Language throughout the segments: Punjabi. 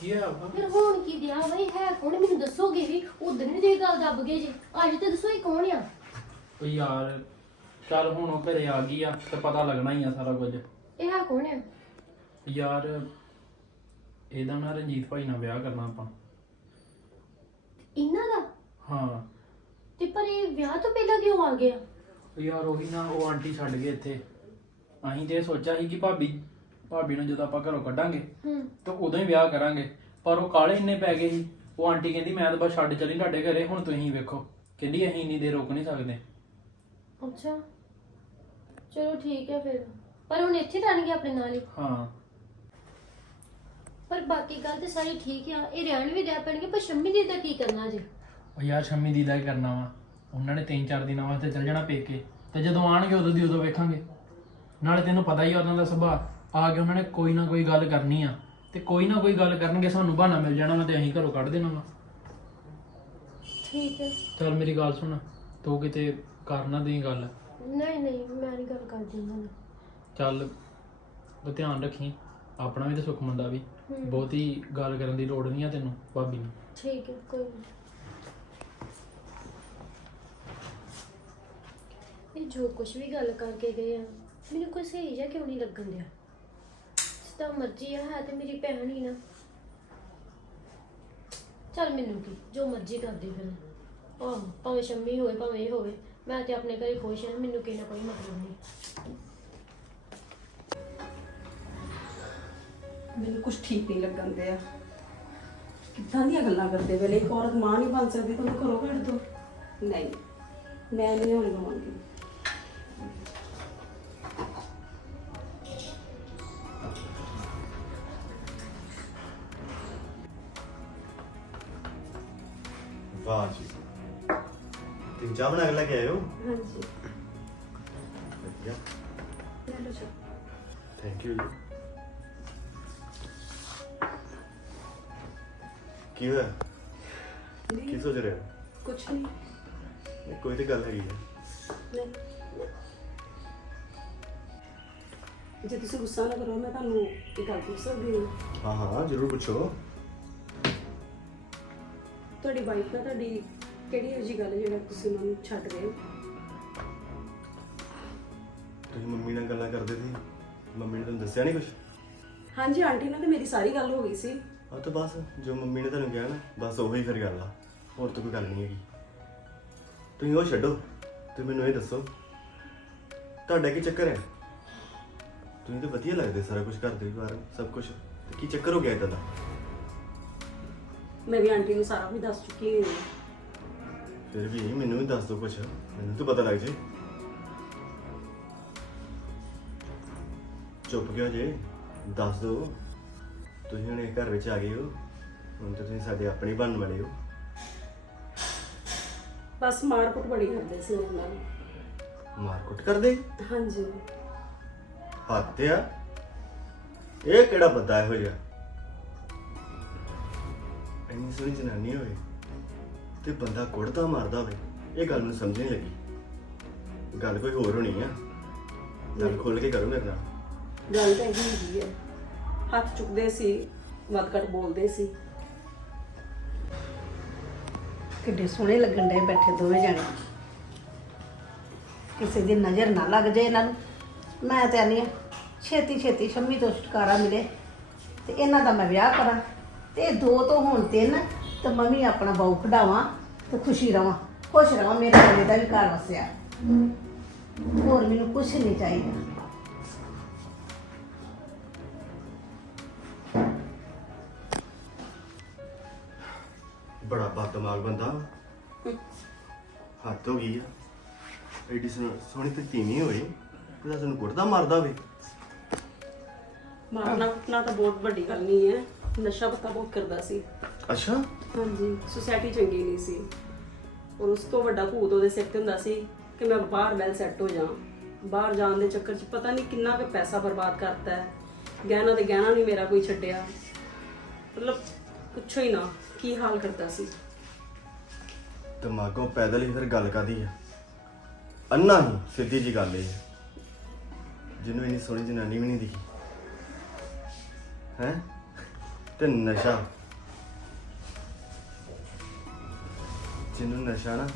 ਕੀ ਆ ਵਾ? ਫਿਰ ਹੁਣ ਕੀ ਦਿਆ ਬਈ? ਹੈ ਕੌਣ? ਮੈਨੂੰ ਦੱਸੋਗੇ ਵੀ ਉਦੋਂ ਨਹੀਂ ਦੀ ਗੱਲ ਦੱਬ ਗਏ ਜੇ। ਅੱਜ ਤੇ ਦੱਸੋ ਇਹ ਕੌਣ ਆ? ਉਹ ਯਾਰ ਚੱਲ ਹੁਣ ਉਹ ਘਰੇ ਆ ਗਈ ਆ ਤੇ ਪਤਾ ਲੱਗਣਾ ਹੀ ਆ ਸਾਰਾ ਕੁਝ। ਇਹ ਹੈ ਕੌਣ ਆ? ਯਾਰ ਇਹਦਾ ਨਾ ਰਣਜੀਤ ਭਾਈ ਨਾਲ ਵਿਆਹ ਕਰਨਾ ਆਪਾਂ। ਇਹਨਾਂ ਦਾ? ਹਾਂ। ਤੇ ਪਰ ਇਹ ਵਿਆਹ ਤੋਂ ਪਹਿਲਾਂ ਕਿਉਂ ਆ ਗਿਆ? ਯਾਰ ਉਹੀ ਨਾ ਉਹ ਆਂਟੀ ਛੱਡ ਗਏ ਇੱਥੇ। ਅਸੀਂ ਤੇ ਇਹ ਸੋਚਿਆ ਸੀ ਕਿ ਭਾਬੀ ਭਾਬੀ ਨੂੰ ਜਦੋਂ ਆਪਾਂ ਘਰੋਂ ਕੱਢਾਂਗੇ ਹੂੰ। ਤਾਂ ਉਦੋਂ ਹੀ ਵਿਆਹ ਕਰਾਂਗੇ। ਪਰ ਉਹ ਕਾਲੇ ਇੰਨੇ ਪੈ ਗਏ ਸੀ ਉਹ ਆਂਟੀ ਕਹਿੰਦੀ ਮੈਂ ਤਾਂ ਬਸ ਛੱਡ ਚਲੀ ਤੁਹਾਡੇ ਘਰੇ ਹੁਣ ਤੁਸੀਂ ਵੇਖੋ। ਕਹਿੰਦੀ ਅਸੀਂ ਇੰਨੀ ਦੇਰ ਰੁਕ ਨਹੀਂ ਸਕਦੇ। ਅੱਛਾ। ਚਲੋ ਠੀਕ ਹੈ ਫਿਰ। ਪਰ ਹੁਣ ਇੱਥੇ ਰਹਿਣਗੇ ਆਪਣੇ ਨਾਲ ਹੀ। ਹਾਂ। ਪਰ ਬਾਕੀ ਗੱਲ ਤੇ ਸਾਰੀ ਠੀਕ ਆ। ਇਹ ਰਹਿਣ ਵੀ ਰਹਿ ਪੈਣਗੇ ਪਰ ਸ਼ੰਮੀ ਦੀ ਦਾ ਕੀ ਕਰਨਾ ਜੇ? ਉਹ ਯਾਰ ਸ਼ੰਮੀ ਦੀ ਦਾ ਹੀ ਕਰਨਾ ਵਾ। ਉਹਨਾਂ ਨੇ 3-4 ਦਿਨਾਂ ਵਾਸਤੇ ਚੱਲ ਜਾਣਾ ਪੇਕੇ। ਤੇ ਜਦੋਂ ਆਣਗੇ ਉਦੋਂ ਦੀ ਉਦੋਂ ਵੇਖਾਂਗੇ। ਨਾਲੇ ਤੈਨੂੰ ਪਤਾ ਹੀ ਆ ਉਹਨਾਂ ਦਾ ਸੁਭਾਅ। ਆ ਕੇ ਉਹਨਾਂ ਨੇ ਕੋਈ ਨਾ ਕੋਈ ਗੱਲ ਕਰਨੀ ਆ ਤੇ ਕੋਈ ਨਾ ਕੋਈ ਗੱਲ ਕਰਨਗੇ ਸਾਨੂੰ ਬਹਾਨਾ ਮਿਲ ਜਾਣਾ ਵਾ ਤੇ ਅਸੀਂ ਘਰੋਂ ਕੱਢ ਦੇਣਾ ਵਾ। ਠੀਕ ਹੈ। ਚੱਲ ਮੇਰੀ ਗੱਲ ਸੁਣ ਤੂੰ ਕਿਤੇ ਕਰ ਨਾ ਦੇਈ ਗੱਲ। ਨਹੀਂ ਨਹੀਂ ਮੈਂ ਨਹੀਂ ਗੱਲ ਕਰਦੀ ਉਹਨਾਂ ਨਾਲ। ਚੱਲ ਤੂੰ ਧਿਆਨ ਰੱਖੀ ਆਪਣਾ ਵੀ ਤੇ ਸੁੱਖ ਮੁੰਡਾ ਵੀ। ਹੂੰ। ਬਹੁਤੀ ਗੱਲ ਕਰਨ ਦੀ ਲੋੜ ਨਹੀਂ ਆ ਤੈਨੂੰ ਭਾਬੀ ਨੂੰ। ਠੀਕ ਹੈ ਕੋਈ ਨਹੀਂ। ਇਹ ਜੋ ਕੁਝ ਵੀ ਗੱਲ ਕਰਕੇ ਗਏ ਆ ਮੈਨੂੰ ਕੋਈ ਸਹੀ ਜਿਹਾ ਕਿਉਂ ਨਹੀਂ ਲੱਗਣ ਦਿਆ? ਜਿੱਦਾਂ ਮਰਜ਼ੀ ਆ ਹੈ ਤੇ ਮੇਰੀ ਭੈਣ ਹੀ ਨਾ। ਚੱਲ ਮੈਨੂੰ ਕੀ ਜੋ ਮਰਜ਼ੀ ਕਰਦੀ ਫਿਰ। ਆਹ ਭਾਵੇਂ ਸ਼ੰਮੀ ਹੋਵੇ ਭਾਵੇਂ ਇਹ ਹੋਵੇ ਮੈਂ ਤੇ ਆਪਣੇ ਘਰੇ ਖੁਸ਼ ਹਾਂ ਮੈਨੂੰ ਕਿਸੇ ਨਾਲ ਕੋਈ ਮਤਲਬ ਨਹੀਂ। ਮੈਨੂੰ ਕੁਝ ਠੀਕ ਨਹੀਂ ਲੱਗਣ ਦਿਆ। ਕਿੱਦਾਂ ਦੀਆਂ ਗੱਲਾਂ ਕਰਦੇ ਵੇਲੇ? ਇੱਕ ਔਰਤ ਮਾਂ ਨਹੀਂ ਬਣ ਸਕਦੀ ਤਾਂ ਉਹਨੂੰ ਘਰੋਂ ਕੱਢ ਦੋ। ਨਹੀਂ ਮੈਂ ਨਹੀਂ ਹੋਣ ਦਵਾਂਗੀ। ਵਾਹ ਜੀ ਤਿੰਨ ਚਾਹ ਬਣਾ ਕੇ ਲੈ ਕੇ ਆਇਓ। ਹਾਂਜੀ। ਵਧੀਆ। ਲੈ ਲਓ ਚਾਹ। ਥੈਂਕ ਯੂ ਕੀ ਹੋਇਆ? ਕੀ ਨਹੀਂ ਸੋਚ ਰਹੇ ਹੋ? ਕੁਛ ਨਹੀਂ। ਨਹੀਂ, ਕੋਈ ਤੇ ਗੱਲ ਹੈਗੀ ਹੈ ਨਹੀਂ। ਜੇ ਤੁਸੀਂ ਗੁੱਸਾ ਨਾ ਕਰੋ ਮੈਂ ਤੁਹਾਨੂੰ ਇੱਕ ਗੱਲ ਪੁੱਛ ਸਕਦੀ ਹਾਂ। ਹਾਂ ਹਾਂ ਜ਼ਰੂਰ ਪੁੱਛੋ। ਤੁਹਾਡੀ ਵਾਈਫ ਨਾਲ ਤੁਹਾਡੀ ਕਿਹੜੀ ਇਹੋ ਜਿਹੀ ਗੱਲ ਹੈ ਜਿਹੜਾ ਤੁਸੀਂ ਉਹਨਾਂ ਨੂੰ ਛੱਡ ਰਹੇ ਹੋ? ਤੁਸੀਂ ਮੰਮੀ ਨਾਲ ਗੱਲਾਂ ਕਰਦੇ ਸੀ? ਮੰਮੀ ਨੇ ਤੁਹਾਨੂੰ ਦੱਸਿਆ ਨਹੀਂ ਕੁਝ ਹਾਂਜੀ ਆਂਟੀ ਨਾਲ ਤੇ ਮੇਰੀ ਸਾਰੀ ਗੱਲ ਹੋ ਗਈ ਸੀ। ਆ ਤਾਂ ਬਸ ਜੋ ਮੰਮੀ ਨੇ ਤੁਹਾਨੂੰ ਕਿਹਾ ਨਾ ਬਸ ਉਹੀ ਫਿਰ ਗੱਲ ਆ। ਹੋਰ ਤਾਂ ਕੋਈ ਗੱਲ ਨਹੀਂ ਹੈਗੀ। ਤੁਸੀਂ ਉਹ ਛੱਡੋ ਤੁਸੀਂ ਮੈਨੂੰ ਇਹ ਦੱਸੋ ਤੁਹਾਡਾ ਕੀ ਚੱਕਰ ਹੈ? ਤੁਸੀਂ ਤਾਂ ਵਧੀਆ ਲੱਗਦੇ ਸਾਰਾ ਕੁਝ ਕਰਦੇ ਬਾਰੇ ਸਭ ਕੁਝ ਤੇ ਕੀ ਚੱਕਰ ਹੋ ਗਿਆ ਇਦਾਂ ਦਾ? ਮੈਂ ਵੀ ਆਂਟੀ ਨੂੰ ਸਾਰਾ ਵੀ ਦੱਸ ਚੁੱਕੀ ਹਾਂ। ਫਿਰ ਵੀ ਮੈਨੂੰ ਵੀ ਦੱਸ ਦਿਓ ਕੁਝ ਮੈਨੂੰ ਤਾਂ ਪਤਾ ਲੱਗ ਜੇ। ਚੁੱਪ ਕਿਉਂ ਜੇ? ਦੱਸ ਦਿਓ ਤੁਸੀਂ ਹੁਣ ਇਹ ਘਰ ਵਿੱਚ ਆ ਗਏ ਹੋ। ਹੁਣ ਤਾਂ ਤੁਸੀਂ ਸਾਡੇ ਆਪਣੇ ਬਣਨ ਵਾਲੇ ਹੋ। ਬਸ ਮਾਰਕੁੱਟ ਬੜੀ ਕਰਦੇ ਸੀ ਉਹਨਾਂ ਨਾਲ। ਮਾਰਕੁੱਟ ਕਰਦੇ? ਹਾਂਜੀ। ਆ। ਇਹ ਕਿਹੜਾ ਬੰਦਾ ਇਹੋ ਜਿਹਾ? ਇੰਨੀ ਸੋਹਣੀ ਜਨਾਨੀ ਹੋਵੇ ਤੇ ਬੰਦਾ ਕੁੜਤਾ ਮਾਰਦਾ ਹੋਵੇ, ਇਹ ਗੱਲ ਨੂੰ ਸਮਝ ਨਹੀਂ ਲੱਗੀ। ਗੱਲ ਕੋਈ ਹੋਰ ਹੋਣੀ ਆ। ਗੱਲ ਖੋਲ ਕੇ ਕਰੋ ਮੇਰੇ ਨਾਲ। ਗੱਲ ਤਾਂ ਇਹੀ ਹੈਗੀ ਹੈ ਹੱਥ ਚੁੱਕਦੇ ਸੀ ਵੱਧ ਘੱਟ ਬੋਲਦੇ ਸੀ। ਕਿੱਡੇ ਸੋਹਣੇ ਲੱਗਣ ਦੇ ਬੈਠੇ ਦੋਵੇਂ ਜਾਣੇ। ਕਿਸੇ ਦੀ ਨਜ਼ਰ ਨਾ ਲੱਗ ਜਾਏ ਇਹਨਾਂ ਨੂੰ। ਮੈਂ ਤੇ ਆਨੀ ਆ ਛੇਤੀ ਛੇਤੀ ਸ਼ੰਮੀ ਤੋਂ ਛੁਟਕਾਰਾ ਮਿਲੇ ਤੇ ਇਹਨਾਂ ਦਾ ਮੈਂ ਵਿਆਹ ਕਰਾਂ। ਤੇ ਦੋ ਤੋਂ ਹੁਣ ਤਿੰਨ ਤੇ ਮੰਮੀ ਆਪਣਾ ਬਾਉ ਕਢਾਵਾਂ ਤੇ ਖੁਸ਼ੀ ਰਵਾਂ। ਖੁਸ਼ ਰਵਾਂ ਮੇਰੇ ਘਰੇ ਦਾ ਵੀ ਘਰ ਵਸਿਆ। ਹੋਰ ਮੈਨੂੰ ਕੁਝ ਨਹੀਂ ਚਾਹੀਦਾ। ਬੜਾ ਬਦਦਮਾਗ ਬੰਦਾ। ਹੱਥ ਹੋ ਗਈ ਆ। ਐਡੀ ਸੋਹਣੀ ਸੋਹਣੀ ਤੇ ਤੀਵੀਂ ਹੋਈ ਤੇ ਤੁਹਾਨੂੰ ਕੁੜਦਾ ਮਾਰਦਾ ਹੋਵੇ। ਮਾਰਨਾ ਕੁੱਟਣਾ ਤਾਂ ਬਹੁਤ ਵੱਡੀ ਗੱਲ ਨਹੀਂ ਹੈ। ਨਸ਼ਾ ਪੱਤਾ ਬਹੁਤ ਕਰਦਾ ਸੀ। ਅੱਛਾ। ਹਾਂਜੀ ਸੁਸਾਇਟੀ ਚੰਗੀ ਨਹੀਂ ਸੀ। ਔਰ ਉਸ ਤੋਂ ਵੱਡਾ ਭੂਤ ਉਹਦੇ ਸਿਰ ਤੇ ਹੁੰਦਾ ਸੀ ਕਿ ਮੈਂ ਬਾਹਰ ਵੈਲ ਸੈੱਟ ਹੋ ਜਾਵਾਂ। ਬਾਹਰ ਜਾਣ ਦੇ ਚੱਕਰ 'ਚ ਪਤਾ ਨਹੀਂ ਕਿੰਨਾ ਕੁ ਪੈਸਾ ਬਰਬਾਦ ਕਰਤਾ ਹੈ। ਗਹਿਣਾ ਤੇ ਗਹਿਣਾ ਨਹੀਂ ਮੇਰਾ ਕੋਈ ਛੱਡਿਆ। ਮਤਲਬ ਪੁੱਛੋ ਹੀ ਨਾ ਕੀ ਹਾਲ ਕਰਦਾ ਸੀ? ਦਿਮਾਗੋਂ ਪੈਦਲ ਹੀ ਫਿਰ ਗੱਲ ਕਾਦੀ ਆ। ਅੰਨਾ ਹੀ ਸਿੱਧੀ ਜੀ ਗੱਲ ਇਹ ਹੈ ਜਿਹਨੂੰ ਇੰਨੀ ਸੋਹਣੀ ਜਨਾਨੀ ਵੀ ਨਹੀਂ ਦਿਖੀ। ਹੈ? ਤੇ ਨਸ਼ਾ। ਜਿਹਨੂੰ ਨਸ਼ਾ ਨਾ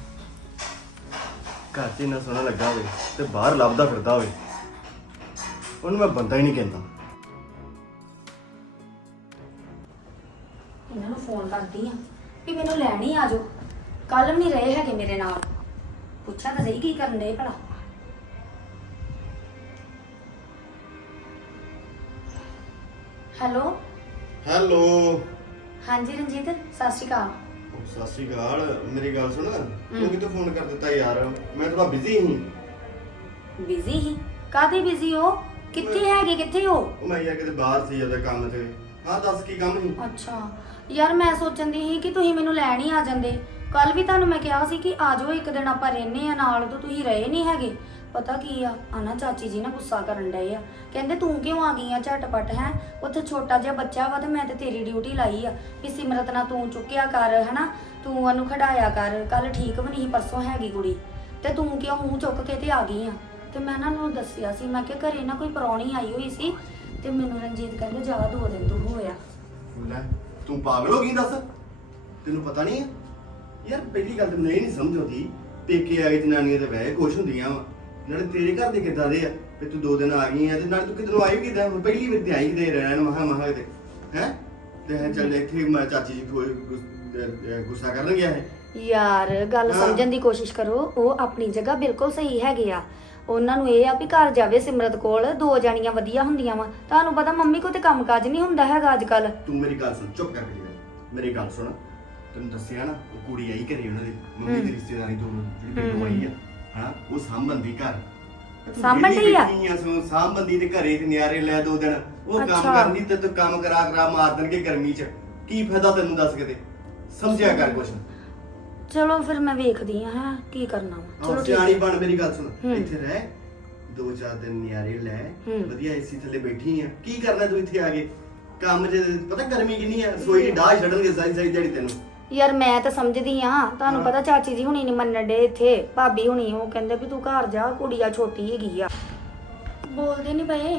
ਘਰ 'ਚ ਇੰਨਾ ਸੋਹਣਾ ਲੱਗਾ ਹੋਵੇ ਤੇ ਬਾਹਰ ਲੱਭਦਾ ਫਿਰਦਾ ਹੋਵੇ, ਉਹਨੂੰ ਮੈਂ ਬੰਦਾ ਹੀ ਨਹੀਂ ਕਹਿੰਦਾ। ਇਹਨਾਂ ਨੂੰ ਫੋਨ ਕਰਦੀ ਆ ਵੀ ਮੈਨੂੰ ਲੈਣ ਹੀ ਆ ਜਾਓ। ਕੱਲ ਵੀ ਨਹੀਂ ਰਹੇ ਹੈਗੇ ਮੇਰੇ ਨਾਲ। ਪੁੱਛਾਂ ਤਾਂ ਸਹੀ ਕੀ ਕਰਨ ਦੇ ਭਲਾ। ਹੈਲੋ? ਹੈਲੋ। ਹਾਂਜੀ ਰਣਜੀਤ ਸਤਿ ਸ਼੍ਰੀ ਅਕਾਲ। ਸਤਿ ਸ਼੍ਰੀ ਅਕਾਲ। ਮੇਰੀ ਗੱਲ ਸੁਣ ਤੂੰ ਕਿਤੇ ਫੋਨ ਕਰ ਦਿੱਤਾ ਯਾਰ? ਮੈਂ ਥੋੜਾ ਬਿਜ਼ੀ ਸੀ। ਬਿਜ਼ੀ ਹੀ ਕਾਦੇ ਬਿਜ਼ੀ ਹੋ? ਕਿੱਥੇ ਹੈਗੇ? ਕਿੱਥੇ ਹੋ? ਮੈਂ ਯਾਰ ਕਿਤੇ ਬਾਹਰ ਸੀ ਉਹਦਾ ਕੰਮ ਤੇ। ਹਾਂ ਦੱਸ ਕੀ ਕੰਮ ਸੀ? ਅੱਛਾ। ਯਾਰ ਮੈਂ ਸੋਚਣ ਦੀ ਸੀ ਕਿ ਤੁਸੀਂ ਮੈਨੂੰ ਲੈਣ ਹੀ ਆ ਜਾਂਦੇ। ਕੱਲ ਵੀ ਤੁਹਾਨੂੰ ਮੈਂ ਕਿਹਾ ਸੀ ਕਿ ਆ ਜਾਓ ਇੱਕ ਦਿਨ ਆਪਾਂ ਰਹਿੰਨੇ ਆ ਨਾਲ ਤਾਂ ਤੁਸੀਂ ਰਹੇ ਨਹੀਂ ਹੈਗੇ। ਪਤਾ ਕੀ ਆ? ਆਨਾ ਚਾਚੀ ਜੀ ਨਾ ਗੁੱਸਾ ਕਰਨ ਡਏ ਆ। ਕਹਿੰਦੇ, ਤੂੰ ਕਿਉਂ ਆ ਗਈ ਆ ਝਟਪਟ, ਹੈ? ਉੱਥੇ ਛੋਟਾ ਜਿਹਾ ਬੱਚਾ ਵਾ ਤੇ ਮੈਂ ਤੇ ਤੇਰੀ ਡਿਊਟੀ ਲਾਈ ਆ ਵੀ ਸਿਮਰਤ ਨਾਲ ਤੂੰ ਚੁੱਕਿਆ ਕਰ, ਹਨਾ? ਤੂੰ ਉਹਨੂੰ ਖੜਾਇਆ ਕਰ। ਕੱਲ ਠੀਕ ਵੀ ਨਹੀਂ ਪਰਸੋਂ ਹੈਗੀ ਕੁੜੀ। ਤੇ ਤੂੰ ਕਿਉਂ ਮੂੰਹ ਚੁੱਕ ਕੇ ਤੇ ਆ ਗਈ ਆ? ਤੇ ਮੈਂ ਇਹਨਾਂ ਨੂੰ ਦੱਸਿਆ ਸੀ, ਮੈਂ ਕਿ ਘਰੇ ਨਾ ਕੋਈ ਪਰੌਣੀ ਆਈ ਹੋਈ ਸੀ ਤੇ ਮੈਨੂੰ ਰਣਜੀਤ ਕਹਿੰਦੇ, ਜਾ ਦੋ ਦਿਨ ਤੂੰ ਹੋਇਆ। ਲੈ, ਤੂੰ ਪਾਗਲ ਹੋ ਗਈ ਦੱਸ। ਤੈਨੂੰ ਪਤਾ ਨਹੀਂ ਹੈ ਯਾਰ, ਪਹਿਲੀ ਗੱਲ ਤਾਂ ਨਹੀਂ ਨਹੀਂ ਸਮਝ ਆਉਂਦੀ, ਪੇਕੇ ਆ ਗਈ ਜਨਾਨੀਆਂ ਤੇ ਵੈਸੇ ਖੁਸ਼ ਹੁੰਦੀਆਂ ਵਾ। ਨਾਲੇ ਤੇਰੇ ਘਰ ਦੇ ਕਿੱਦਾਂ ਦੇ ਆ? ਤੇ ਤੂੰ ਦੋ ਦਿਨ ਆ ਗਈ ਆ ਤੇ ਨਾਲੇ ਤੂੰ ਕਿਦੋਂ ਆਈ ਕਿਦਾਂ? ਪਹਿਲੀ ਵਾਰ ਤੇ ਆਈ ਕਿਤੇ ਰਹਿਣ ਮਹਾ ਮਹਾ ਤੇ ਹੈ? ਤੇ ਹੈ ਚੱਲ ਇੱਥੇ ਮੈਂ ਚਾਚੀ ਜੀ ਕੋਈ ਗੁੱਸ- ਅਹ, ਅਹ, ਗੁੱਸਾ ਕਰਨ ਗਿਆ ਹੈ ਯਾਰ ਗੱਲ ਹਾਂ। ਸਮਝਣ ਦੀ ਕੋਸ਼ਿਸ਼ ਕਰੋ ਉਹ ਆਪਣੀ ਜਗ੍ਹਾ ਬਿਲਕੁਲ ਸਹੀ ਹੈਗੇ ਆ। ਉਹਨਾਂ ਨੂੰ ਇਹ ਆ ਵੀ ਘਰ ਜਾਵੇ ਸਿਮਰਤ ਕੋਲ ਦੋ ਜਾਣੀਆਂ ਵਧੀਆ ਹੁੰਦੀਆਂ ਵਾ। ਤੁਹਾਨੂੰ ਪਤਾ ਮੰਮੀ ਕੋ ਤੇ ਕੰਮਕਾਜ ਨਹੀਂ ਹੁੰਦਾ ਹੈਗਾ ਅੱਜ ਕੱਲ ਤੂੰ ਮੇਰੀ ਗੱਲ ਸੁਣ ਚੁੱਪ ਕਰਕੇ ਮੇਰੀ- ਮੇਰੀ ਗੱਲ ਸੁਣ ਤੈਨੂੰ ਦੱਸਿਆ ਨਾ ਉਹ ਕੁੜੀ ਆਈ ਘਰੇ ਉਹਨਾਂ ਦੀ ਮੰਮੀ ਦੀ ਰਿਸ਼ਤੇਦਾਰੀ ਤੋਂ ਜਿਹੜੀ ਪਿੰਡੋਂ ਆਈ ਆ। ਹਾਂ ਉਹ ਸਾਂਭੰਦੀ ਘਰ। ਸਾਂਭਣ ਡਈ ਆ? ਆ, ਸੋ ਸਾਂਭੰਦੀ ਤੇ ਘਰੇ ਤੇ ਨਿਆਰੇ ਲੈ ਦੋ ਦਿਨ। ਉਹ ਕੰਮ ਅੱਛਾ। ਕਰਨੀ ਤੇ ਤੂੰ ਕੰਮ ਕਰਾ ਕਰਾ ਮਾਰ ਦੇਣਗੇ ਗਰਮੀ 'ਚ। ਕੀ ਫਾਇਦਾ ਤੈਨੂੰ ਦੱਸ ਕਿਤੇ? ਸਮਝਿਆ ਕਰ ਕੁਛ। ਚਲੋ ਫਿਰ ਮੈਂ ਵੇਖਦੀ ਆ ਹਾਂ ਕੀ ਕਰਨਾ ਵਾ। ਆਹ ਚਲੋ ਠੀਕ ਸਿਆਣੀ। ਬਣ ਮੇਰੀ ਗੱਲ ਸੁਣ। ਹੂੰ। ਇੱਥੇ ਰਹਿ ਦੋ ਚਾਰ ਦਿਨ ਨਿਆਰੇ ਲੈ। ਹੂੰ। ਵਧੀਆ ਏਸੀ ਥੱਲੇ ਬੈਠੀ ਆ। ਕੀ ਕਰਨਾ ਤੂੰ ਇੱਥੇ ਆ ਕੇ? ਕੰਮ 'ਚ ਪਤਾ ਗਰਮੀ ਕਿੰਨੀ ਆ? ਸੋਈ ਦੀ ਡਾਹ ਛੱਡਣਗੇ ਸਾਰੀ ਸਾਰੀ ਦਿਹਾੜੀ ਤੈਨੂੰ। ਯਾਰ ਮੈਂ ਤਾਂ ਸਮਝਦੀ ਆ ਤੁਹਾਨੂੰ। ਪਤਾ ਚਾਚੀ ਜੀ ਹੁਣੀ ਨਹੀਂ ਮੰਨਣ ਡੇ ਇੱਥੇ ਭਾਬੀ ਹੁਣੀ ਉਹ ਕਹਿੰਦੇ ਵੀ ਤੂੰ ਘਰ ਜਾ ਕੁੜੀਆ ਛੋਟੀ ਹੈਗੀ ਆ। ਬੋਲਦੇ ਨਹੀਂ ਪਏ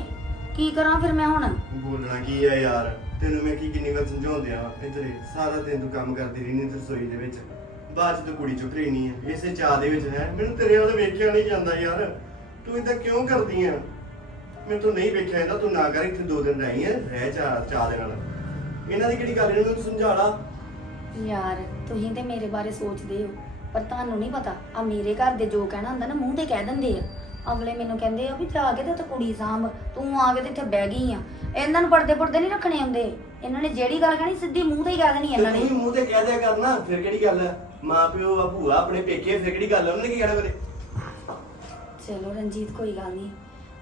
ਕੀ ਕਰਾਂ ਫਿਰ ਮੈਂ ਹੁਣ? ਬੋਲਣਾ ਕੀ ਆ ਯਾਰ ਤੈਨੂੰ ਮੈਂ ਕੀ ਕਿੰਨੀ ਵਾਰ ਸਮਝਾਉਂਦਿਆ ਇੱਧਰੇ ਸਾਰਾ ਦਿਨ ਤੂੰ ਕੰਮ ਕਰਦੀ ਰਹਿੰਦੀ ਤੇ ਰਸੋਈ ਦੇ ਵਿੱਚ। ਬਾਅਦ ਚ ਤੂੰ ਕੁੜੀ ਚੁੱਕ ਰਹੀ ਆ ਇਸੇ ਚਾਹ ਦੇ ਵਿੱਚ ਹੈ ਮੈਨੂੰ ਤੇਰੇ ਵੱਲ ਵੇਖਿਆ ਨਹੀਂ ਜਾਂਦਾ ਯਾਰ। ਤੂੰ ਇਦਾਂ ਕਿਉਂ ਕਰਦੀ ਆ? ਮੈਨੂੰ ਤੂੰ ਨਹੀਂ ਵੇਖਿਆ ਜਾਂਦਾ ਤੂੰ ਨਾ ਕਰ ਇੱਥੇ ਦੋ ਦਿਨ ਰਹੀ ਆ ਰਹਿ ਚਾਹ ਚਾਹ ਦੇ ਨਾਲ। ਇਹਨਾਂ ਦੀ ਕਿਹੜੀ ਗੱਲ ਇਹਨਾਂ ਨੂੰ ਸਮਝਾ ਲਾ। ਯਾਰ ਤੁਸੀਂ ਤੇ ਮੇਰੇ ਬਾਰੇ ਸੋਚਦੇ ਹੋ ਪਰ ਤੁਹਾਨੂੰ ਨਹੀਂ ਪਤਾ। ਆ ਮੇਰੇ ਘਰ ਦੇ ਜੋ ਕਹਿਣਾ ਹੁੰਦਾ ਨਾ ਮੂੰਹ ਤੇ ਕਹਿ ਦਿੰਦੇ ਆ। ਅਗਲੇ ਮੈਨੂੰ ਕਹਿੰਦੇ ਆ ਵੀ ਜਾ ਕੇ ਤੇ ਉੱਥੇ ਕੁੜੀ ਸਾਂਭ ਤੂੰ ਆ ਕੇ ਤੇ ਇੱਥੇ ਬਹਿ ਗਈ ਆ। ਇਹਨਾਂ ਨੂੰ ਪਰਦੇ ਪਰਦੇ ਨਹੀਂ ਰੱਖਣੇ ਆਉਂਦੇ। ਇਹਨਾਂ ਨੇ ਜਿਹੜੀ ਗੱਲ ਕਹਿਣੀ ਸਿੱਧੀ ਮੂੰਹ ਤੇ ਹੀ ਕਹਿ ਦੇਣੀ ਇਹਨਾਂ ਨੇ। ਮੂੰਹ ਤੇ ਕਹਿ ਦਿਆ ਕਰਨਾ ਫਿਰ ਕਿਹੜੀ ਗੱਲ ਹੈ ਮਾਂ ਪਿਓ ਆ ਭੂਆ ਆਪਣੇ ਪੇਕੇ ਫਿਰ ਕਿਹੜੀ ਗੱਲ ਉਹਨਾਂ ਨੇ ਕੀ ਕਹਿਣਾ ਕਰੇ ਚਲੋ ਰਣਜੀਤ ਕੋਈ ਗੱਲ ਨਹੀਂ।